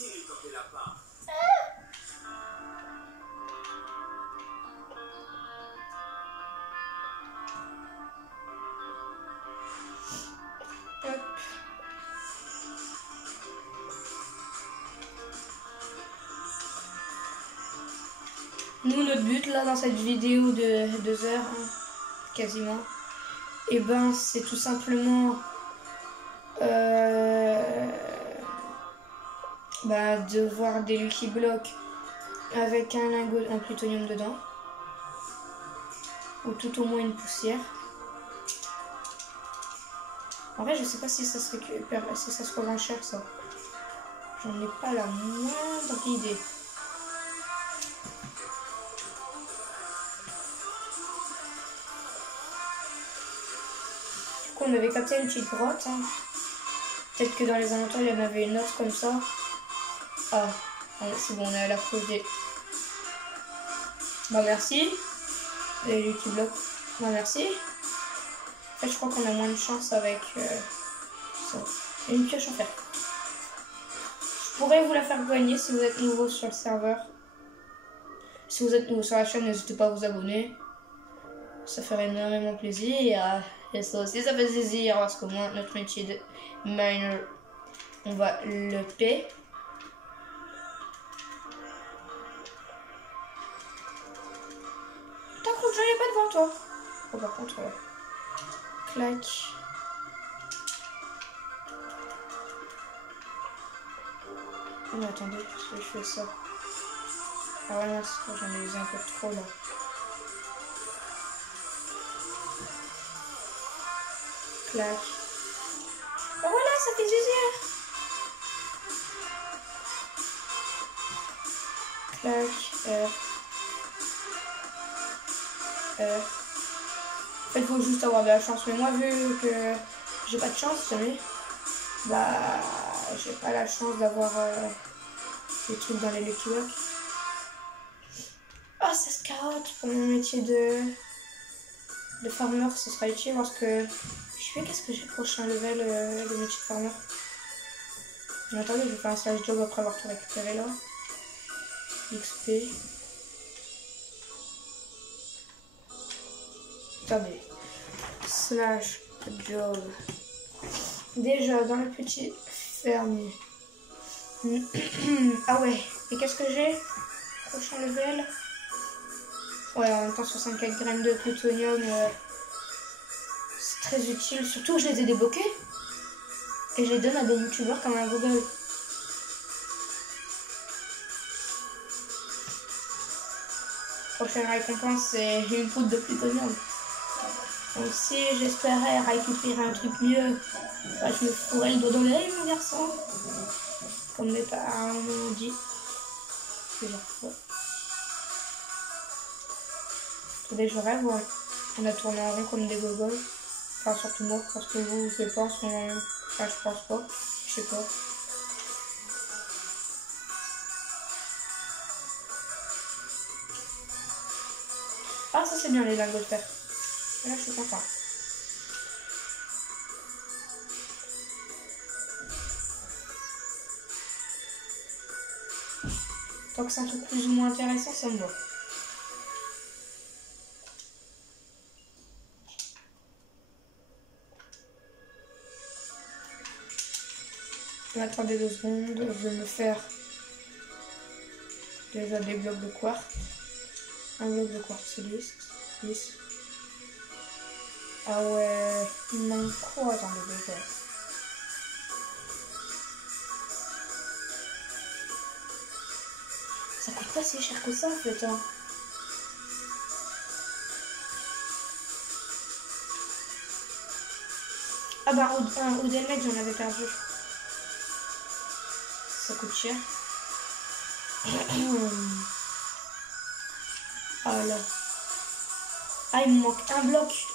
Nous, notre but là dans cette vidéo de 2 heures, hein, quasiment, et ben c'est tout simplement de voir des Lucky Blocks avec un lingot en plutonium dedans, ou tout au moins une poussière. En vrai, je sais pas si ça se récupère, si ça se revend cher ça. J'en ai pas la moindre idée. On avait capté une petite grotte. Hein. Peut-être que dans les alentours, il y en avait une autre comme ça. Ah, c'est bon, on est à la cause des... Bah merci. Les Lucky Blocks. Bah merci. En fait, je crois qu'on a moins de chance avec ça. Et une pioche en fer. Je pourrais vous la faire gagner si vous êtes nouveau sur le serveur. Si vous êtes nouveau sur la chaîne, n'hésitez pas à vous abonner. Ça ferait énormément plaisir. Et ça aussi, ça fait plaisir parce que moi, notre métier de miner, on va le payer. T'as cru que j'en ai pas devant toi? Oh, par contre, clac. Oh, attendez, parce que je fais ça. Ah ouais, non, j'en ai usé un peu trop là. Clac. Bah voilà, ça fait plaisir. Clac. En fait, il faut juste avoir de la chance. Mais moi, vu que j'ai pas de chance, jamais, bah, j'ai pas la chance d'avoir des trucs dans les Lucky Blocks. Ah, ça se carotte pour mon métier de farmer, ce sera utile parce que je sais qu'est-ce que j'ai prochain level le métier de farmer. Mais attendez, je vais faire un slash job après avoir tout récupéré là. XP. Attendez. Slash job. Déjà dans le petit fermier. Ah ouais. Et qu'est-ce que j'ai? Prochain level. Ouais, en même temps 64 graines de plutonium. C'est très utile. Surtout que je les ai débloqués. Et je les donne à des youtubeurs comme un Google. Prochaine récompense, c'est une poudre de plutonium. Donc si j'espérais récupérer un truc mieux, bah, je me fourrais le doigt dans l'œil, mon garçon. Comme mes parents m'ont dit plusieurs fois. Des rêves, ouais. On a tourné en rond comme des gogoles. Enfin, surtout moi, parce que vous, je pense, enfin, je pense pas. Je sais pas. Ah, ça c'est bien les lingots de fer. Là, je suis content. Tant que c'est un truc plus ou moins intéressant, ça me va. Attendez 2 secondes, je vais me faire déjà des blocs de quartz. Un bloc de quartz, c'est 10. Ah ouais, il manque quoi? Attendez déjà. Ça coûte pas si cher que ça en fait. Hein. Ah bah au Delmet j'en avais perdu. Ça coûte cher. Ah là. Ah il me manque un bloc.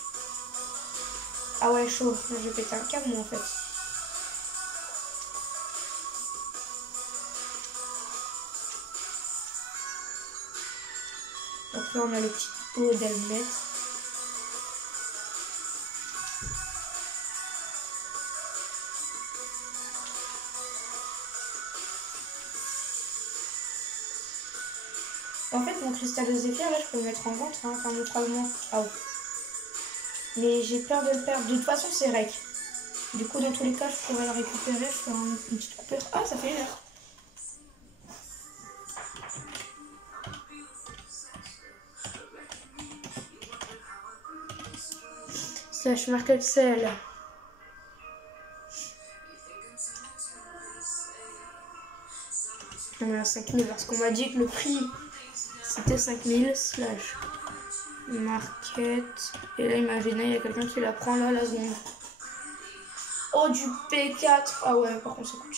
Ah ouais chaud. Je vais péter un câble moi en fait. Donc là on a le petit pot Delmet. En fait, mon cristal de zéphyr, là, je peux le mettre en vente, hein, enfin, neutralement. Ah oui. Mais j'ai peur de le perdre. De toute façon, c'est rec. Du coup, dans tous les cas, je pourrais le récupérer. Je fais une petite coupure. Ah, ça fait 1 heure. Slash market sale. On est à 5000 parce qu'on m'a dit que le prix c'était 5000 slash market. Et là, imaginez, il y a quelqu'un qui la prend là la seconde. Oh, du P4. Ah ouais, par contre, ça coûte.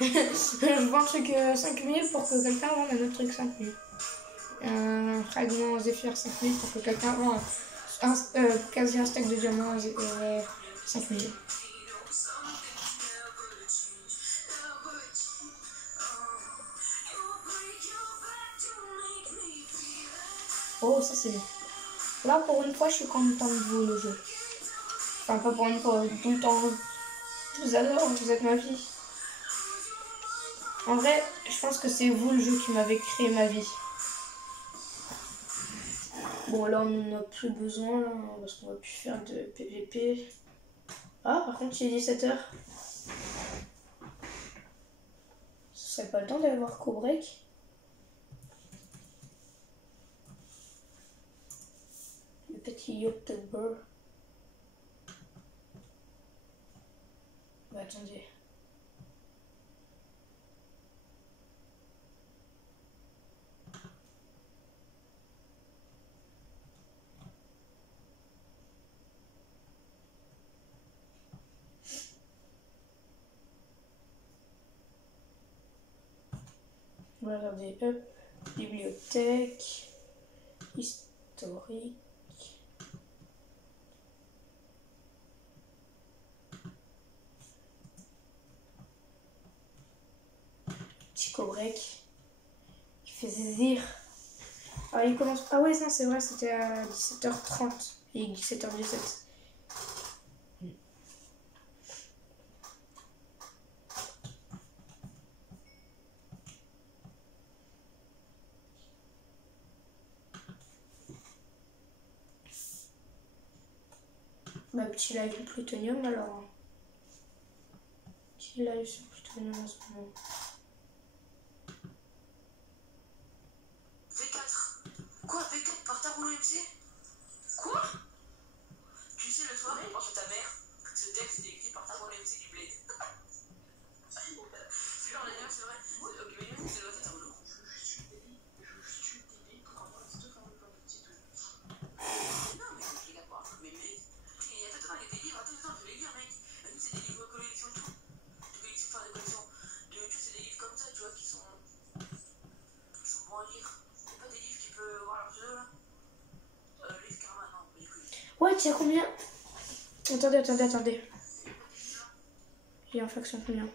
Je vends un truc 5000 pour que quelqu'un vende un autre truc 5000. Un fragment Zephyr 5000 pour que quelqu'un vende quasi un stack de diamants 5000. Oh, ça c'est bien. Là, pour une fois, je suis contente de vous le jeu. Enfin, pas pour une fois, tout le temps. Je vous adore, vous êtes ma vie. En vrai, je pense que c'est vous le jeu qui m'avez créé ma vie. Bon, là, on n'en a plus besoin, là, parce qu'on va plus faire de PVP. Ah, par contre, il est 17h. Ce serait pas le temps d'aller voir Cobreak. Le petit YouTuber. Bah, attendez. On va regarder, hop, bibliothèque, historique. Petit Cobreak qui fait zizir. Ah, il commence. Ah, ouais, non, c'est vrai, c'était à 17h30 et 17h17. Bah, petit live plutonium alors. Petit live sur plutonium en ce moment. V4. Quoi, V4 par ta roue MC? Quoi? Tu sais, le soir, je pense à ta mère que ce texte était écrit par ta roue MC du Blade. C'est genre, c'est vrai. Ok, mais même c'est le ta roue. Je suis bébé pour avoir un stuff en plein de petits trucs. Non, mais je les pas. Mais mec, il y a des livres, attends, je vais les lire, mec. C'est des livres de collection et tout. De collection, enfin, de collection. C'est des livres comme ça, tu vois, qui sont bons à lire. C'est pas des livres qui peuvent voir leur pseudo là. What? Il y a combien? Attendez. Il y a en faction combien?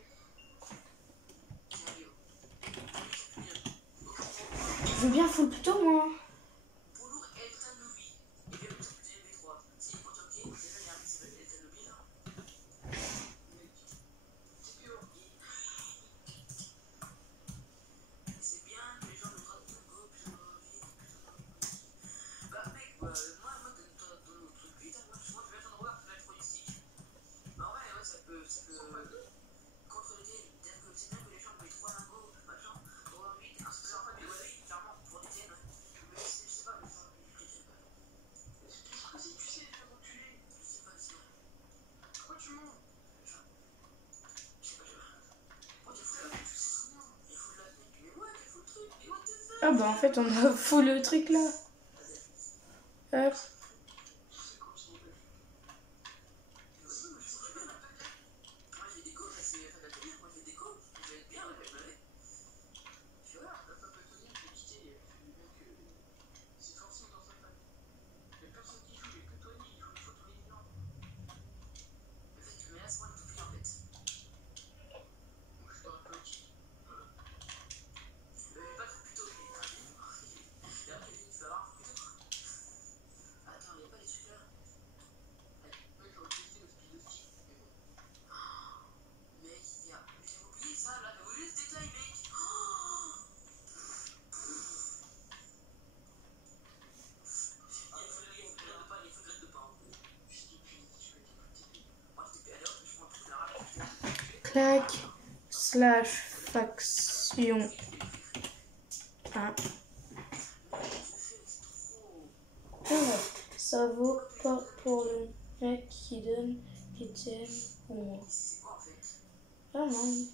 Je veux bien full plutôt moi. Ah bah en fait on a full le truc là. Hop. Clac slash faction 1. Alors, ça vaut pas pour le mec qui donne Etienne ou moi. Ah non.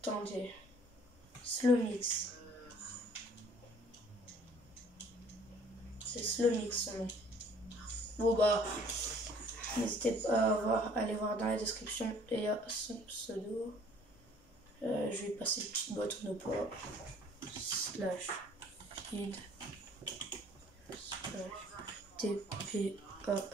Attendez. Slow mix. C'est Slow mix son nom. Bon bah, n'hésitez pas à aller voir dans la description et à son pseudo. Je vais passer une petite boîte en pas slash feed slash tpa.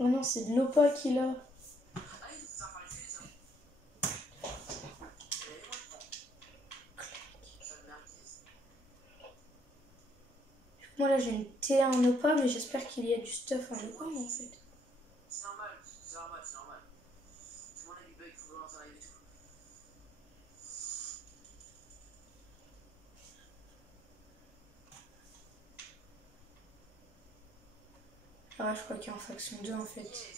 Oh non, c'est de l'OPA qu'il a. Moi là j'ai une T1 en OPA, mais j'espère qu'il y a du stuff en OPA en fait. C'est normal. C'est mon avis bug, il faut lancer un live et tout. Ah, je crois qu'il y a en faction 2 en fait.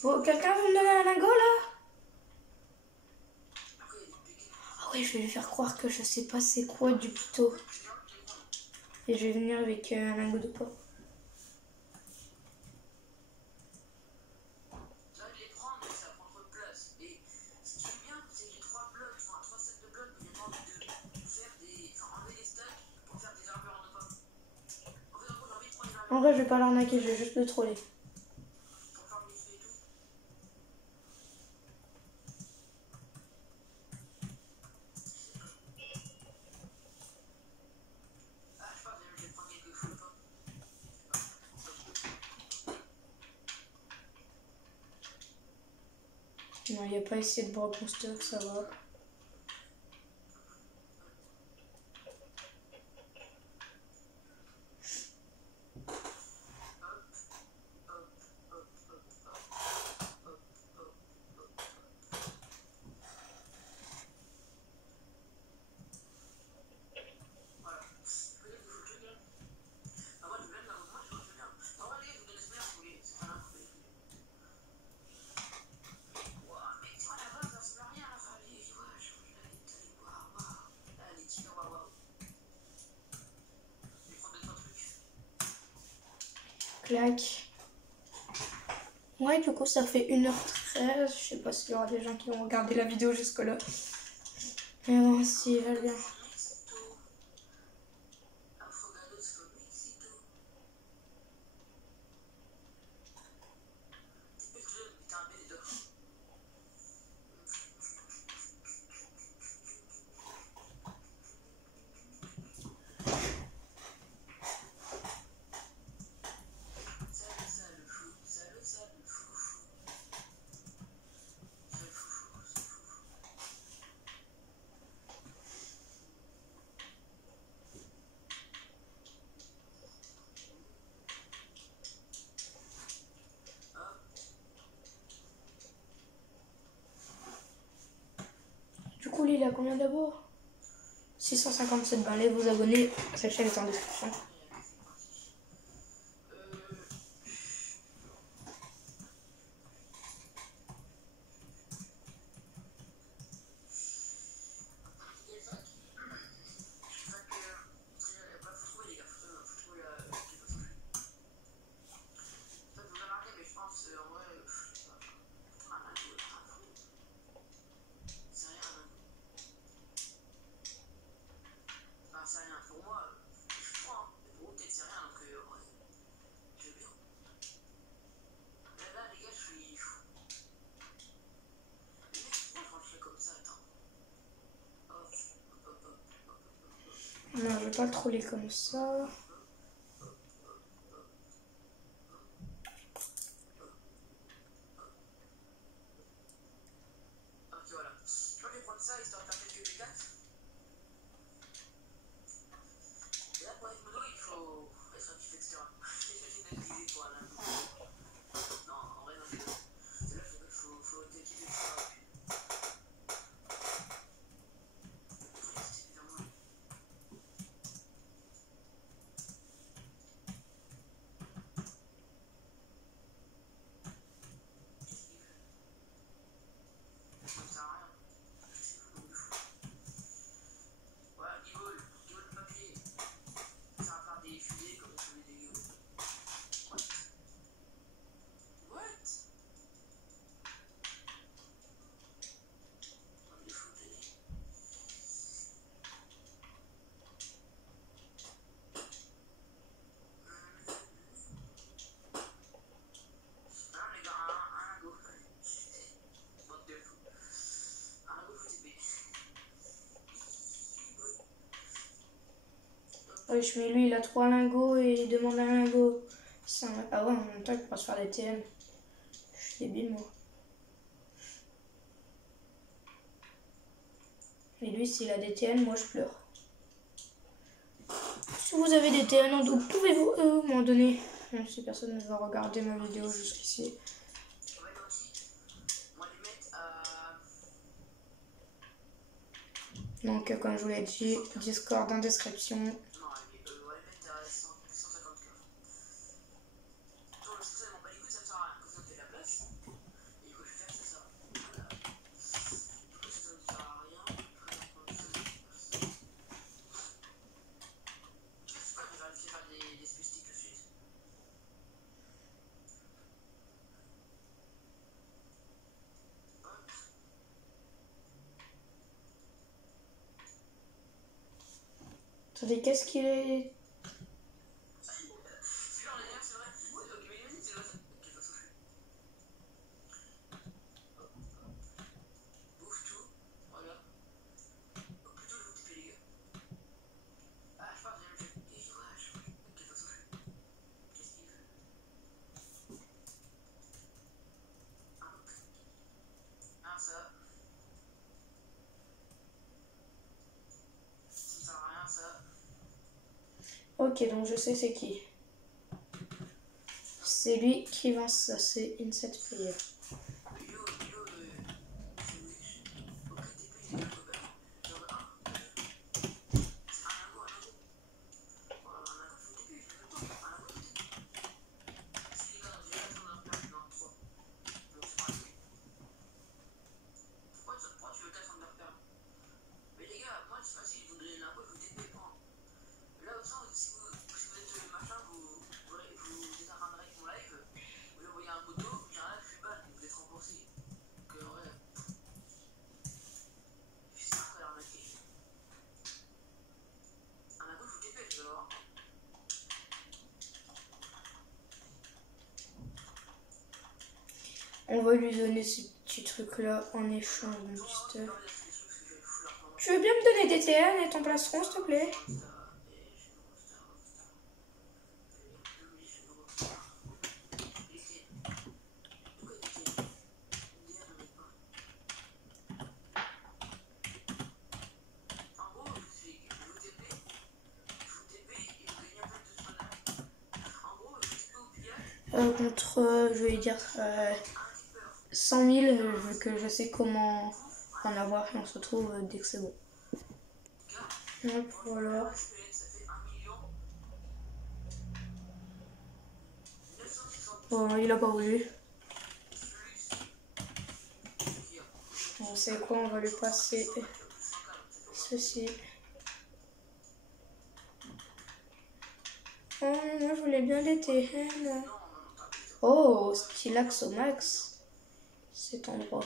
Bon, quelqu'un veut me donner un lingot là? Ah ouais, je vais lui faire croire que je sais pas c'est quoi du pito. Et je vais venir avec un lingot de porc. En vrai, je vais pas l'arnaquer, je vais juste le troller. Non, il n'y a pas essayé de Brock Monster, ça va. Clac. Ouais, du coup, ça fait 1h13. Je sais pas s'il y aura des gens qui vont regarder la vidéo jusque-là. Mais bon, si, elle vient. Du coup, il a combien d'abord? 657 balles. Allez vous abonner. Cette chaîne est en description. Non, je vais pas le troller comme ça. Wesh, mais lui, il a 3 lingots et il demande un lingot. Ah ouais, en même temps, il pourra se faire des TN. Je suis débile, moi. Et lui, s'il a des TN, moi, je pleure. Si vous avez des TN en double, pouvez-vous m'en donner? Même si personne ne va regarder ma vidéo jusqu'ici. Donc, comme je vous l'ai dit, Discord en description. Attendez, qu'est-ce qu'il est... Ok, donc je sais c'est qui. C'est lui qui vend ça, c'est Inset Player. On va lui donner ce petit truc là en échange d'un petit stuff. Tu veux bien me donner des TN et ton plastron s'il te plaît? Contre, je vais dire 100 000, vu que je sais comment en avoir et on se retrouve dès que c'est bon. Hop, voilà. Bon, il a pas voulu. On sait quoi, on va lui passer ceci. Oh, moi je voulais bien les TN. Oh, stylax au max. Cet endroit.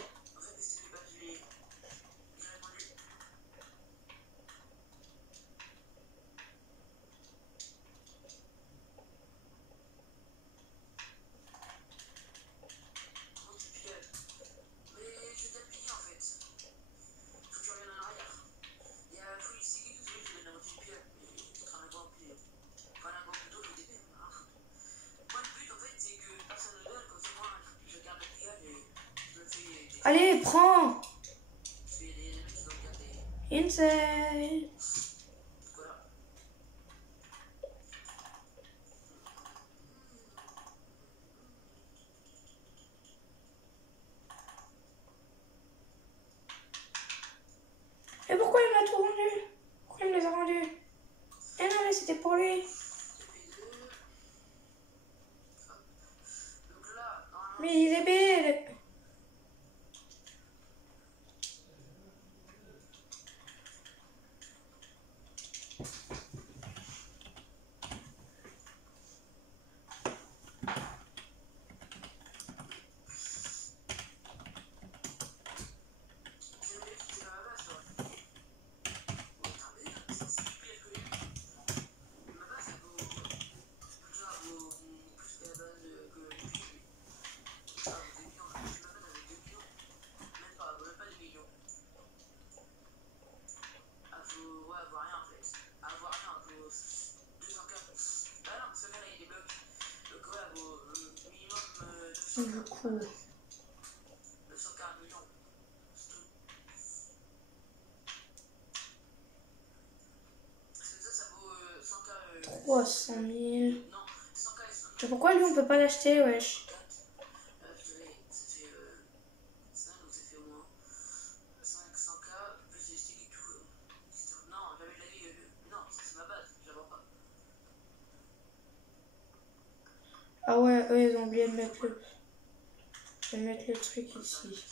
Allez, prends! Inside! Et pourquoi il m'a tout rendu? Pourquoi il me les a rendus? Eh non, mais c'était pour lui! Mais il est bête! Du coup... 300 000. Mais pourquoi lui on peut pas l'acheter, wesh? Ah ouais, eux ils ont oublié de mettre le... Je vais mettre le truc ici.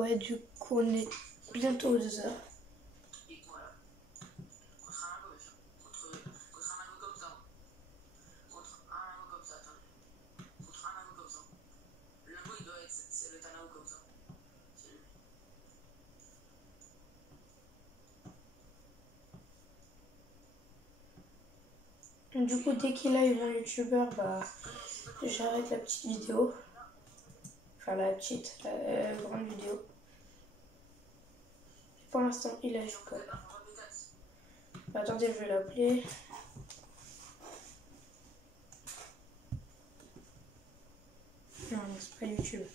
Ouais, du coup, on est bientôt aux 2 heures. Et voilà. Contre un mago, bien sûr. Contre un mago comme ça. Contre un mago comme ça, attendez. Contre un mago comme ça. Le mago, il doit être. C'est le Tanao comme ça. C'est lui. Du coup, dès qu'il a eu mon youtubeur, bah, j'arrête la petite vidéo. Enfin, la grande vidéo. Pour l'instant, il a joué pas. Bah, attendez, je vais l'appeler. Non, c'est pas YouTube.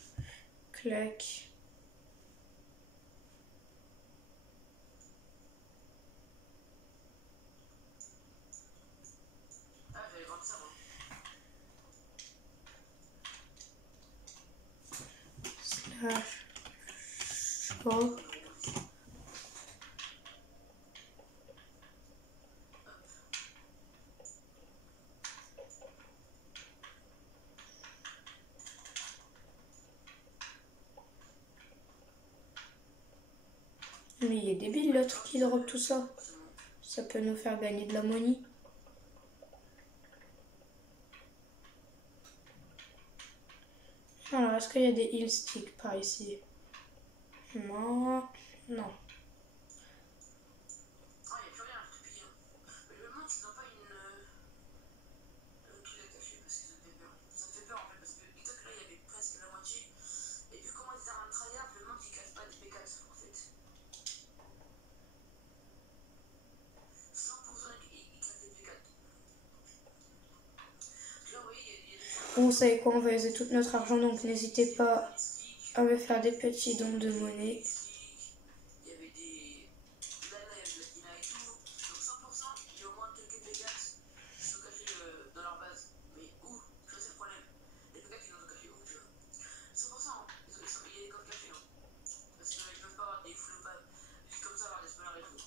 Clac. Ah, j'avais vendu ça, moi. Slash. Shop. Mais il est débile l'autre qui drop tout ça. Ça peut nous faire gagner de la money. Alors, est-ce qu'il y a des heal sticks par ici? Non. Non. Ah, il n'y a plus rien, depuis. Mais je me demande s'ils n'ont pas une. Truc à cacher parce que ça me fait peur. Ça me fait peur en fait parce que TikTok là il y avait presque la moitié. Et vu comment ils arment un tryhard, je me demande s'ils cachent pas des P4 en fait. 100% ils cachent des P4. Là, vous voyez, il y a des fois. Bon, vous savez quoi, on va user tout notre argent, donc n'hésitez pas à me faire des petits dons de monnaie. Il y avait des. Là, il y avait de la Dina et tout. Donc 100%, il y a au moins quelques P4 qui sont cachés dans leur base. Mais où? Ça, c'est le problème. Les P4 ils ont cachés où, tu vois? 100%, il y a des coffres cachés. Hein. Parce qu'ils peuvent pas avoir des full pas. Juste comme ça, avoir des spoilers et tout.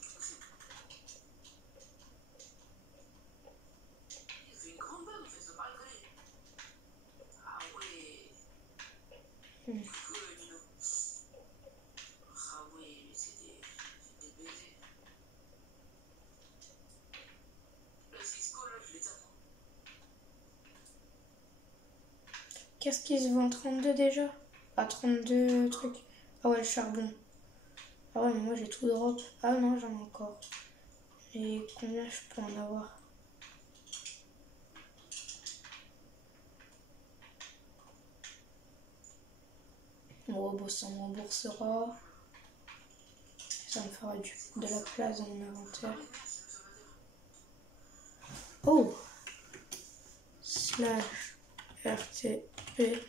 C'est possible. Il fait une grande bug en fait, ça paraît collé. Ah ouais. Coucou Nino. Ah ouais, mais c'était baisé. Le Cisco là, je les attends. Qu'est-ce qui se vend? 32 déjà? Ah, 32 trucs. Ah ouais, le charbon. Ah ouais, mais moi j'ai tout drop. Ah non, j'en ai encore. Et combien je peux en avoir? Bon, bon, ça me remboursera. Ça me fera de la place dans mon inventaire. Oh! Slash RTP.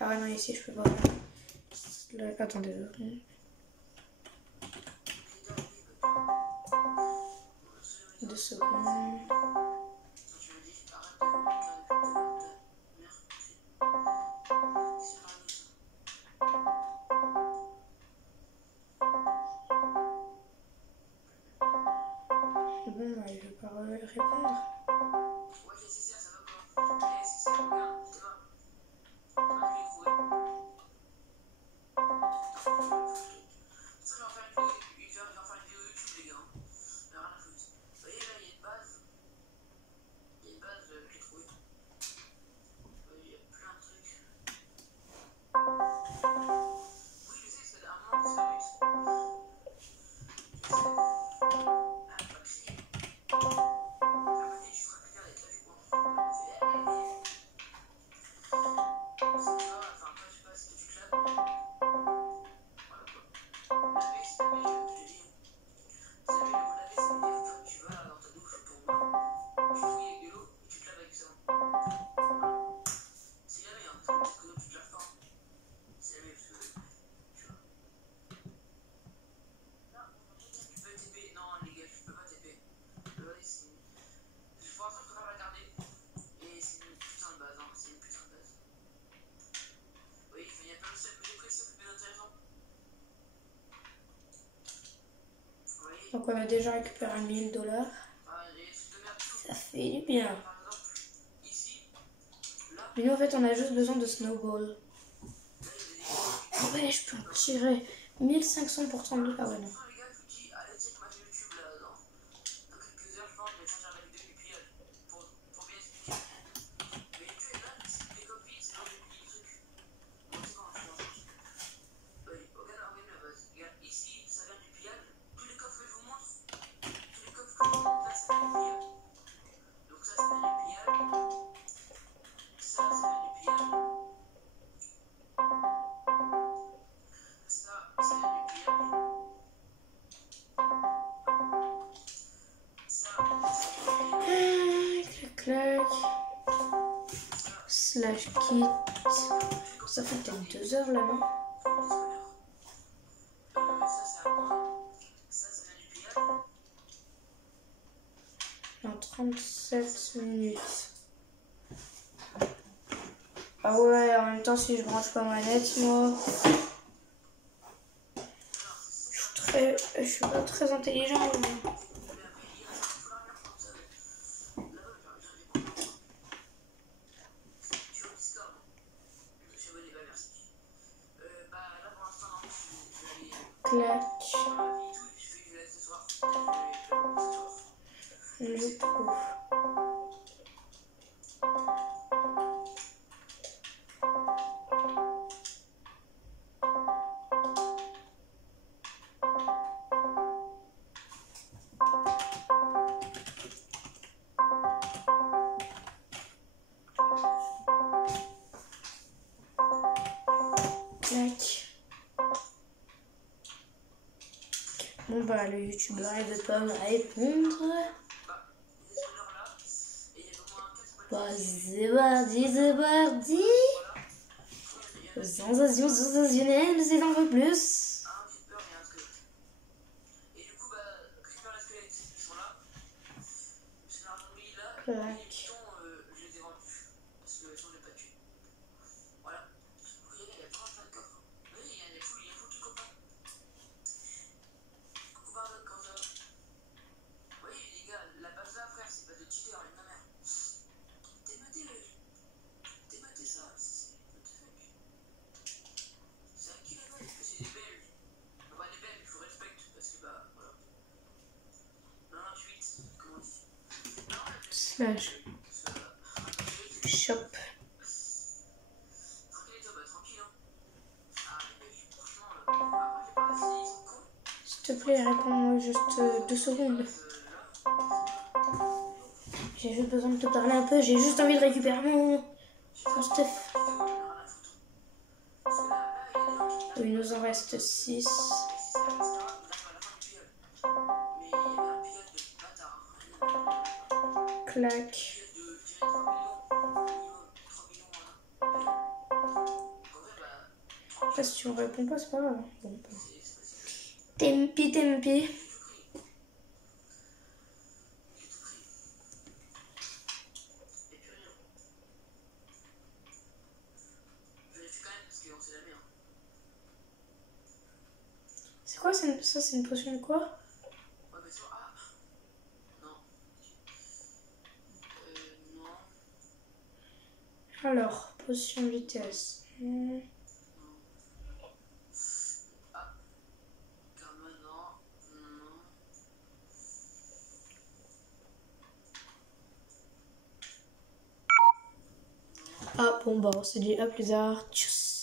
Ah ouais, non, ici je peux pas faire. Slash... Attendez 2 secondes. 2 secondes. Bon, bah, il veut pas répondre. Ouais, c'est ça, ça va pas. Eh, c'est ça, regarde, ça va. Ça, je l'ai trouvé. Ça, je vais en faire une vidéo YouTube, les gars. Rien à foutre. Vous voyez, là, il y a une base. Il y a une base, je l'ai trouvée. Il y a plein de trucs. Oui, je sais, c'est un moment, c'est juste. Je sais. Ah, pas crier. Ah, vas-y, tu feras clair avec moi. C'est ça, enfin, après, je sais pas si tu claques. Voilà quoi. Laver, c'est laver, je te dis. C'est laver, le mot laver, c'est dire une fois que tu vas dans ta douche pour moi, tu fouilles avec de l'eau et tu te laves avec du savon. Voilà. C'est laver, hein, parce que l'eau, tu te laves pas. C'est laver, parce que. Tu vois. Tu peux TP. Non, les gars, je peux pas TP. Le laver, c'est. Pour l'instant, je préfère la garder. Et c'est une putain de base, hein. C'est une putain de base. Oui, il y a plein de trucs, mais les prix sont plus intéressants. Vous voyez? Donc on a déjà récupéré 1000 $. Ah, les trucs de merde. Ça fait du bien. Par exemple, ici, là, Mais nous en fait on a juste besoin de snowball. là, il y a des Ah ouais, je peux en tirer 1500% de... Ah ouais, non. Les gars, je vous dis, allez, check ma chaîne YouTube là, dans quelques heures, je pense, je vais faire la vidéo du pied pour bien expliquer. Mais tu es là, les copines, c'est dans le truc. Moi, c'est quand je mange. Regarde, ici, ça vient du pillage. Tous les coffres que je vous montre, tous les coffres que je vous montre là, ça vient du pillage. Donc ça vient du pillage. Ça vient du pillage. Ça vient du pillage. Clac, clac. Slash kit. Ça fait peut-être 2 heures là, non? Dans 37 minutes. Ah ouais, en même temps, si je branche pas ma manette, moi. Je suis pas très intelligent. Mais... Clac. Je trouve. Clac. Bon bah le youtubeur il veut pas me répondre. Bah c'est parti. Sensation sensationnelle, c'est un peu plus. Clac. Slash shop. S'il te plaît, réponds-moi juste 2 secondes. J'ai juste besoin de te parler un peu, j'ai juste envie de récupérer mon stuff. Il nous en reste 6. Clac. Après, si tu me réponds pas, c'est pas grave. Bon, tempi. C'est quoi ça, c'est une potion de quoi? Alors, potion de vitesse. Ah bon bah on se dit à plus tard. Tchuss.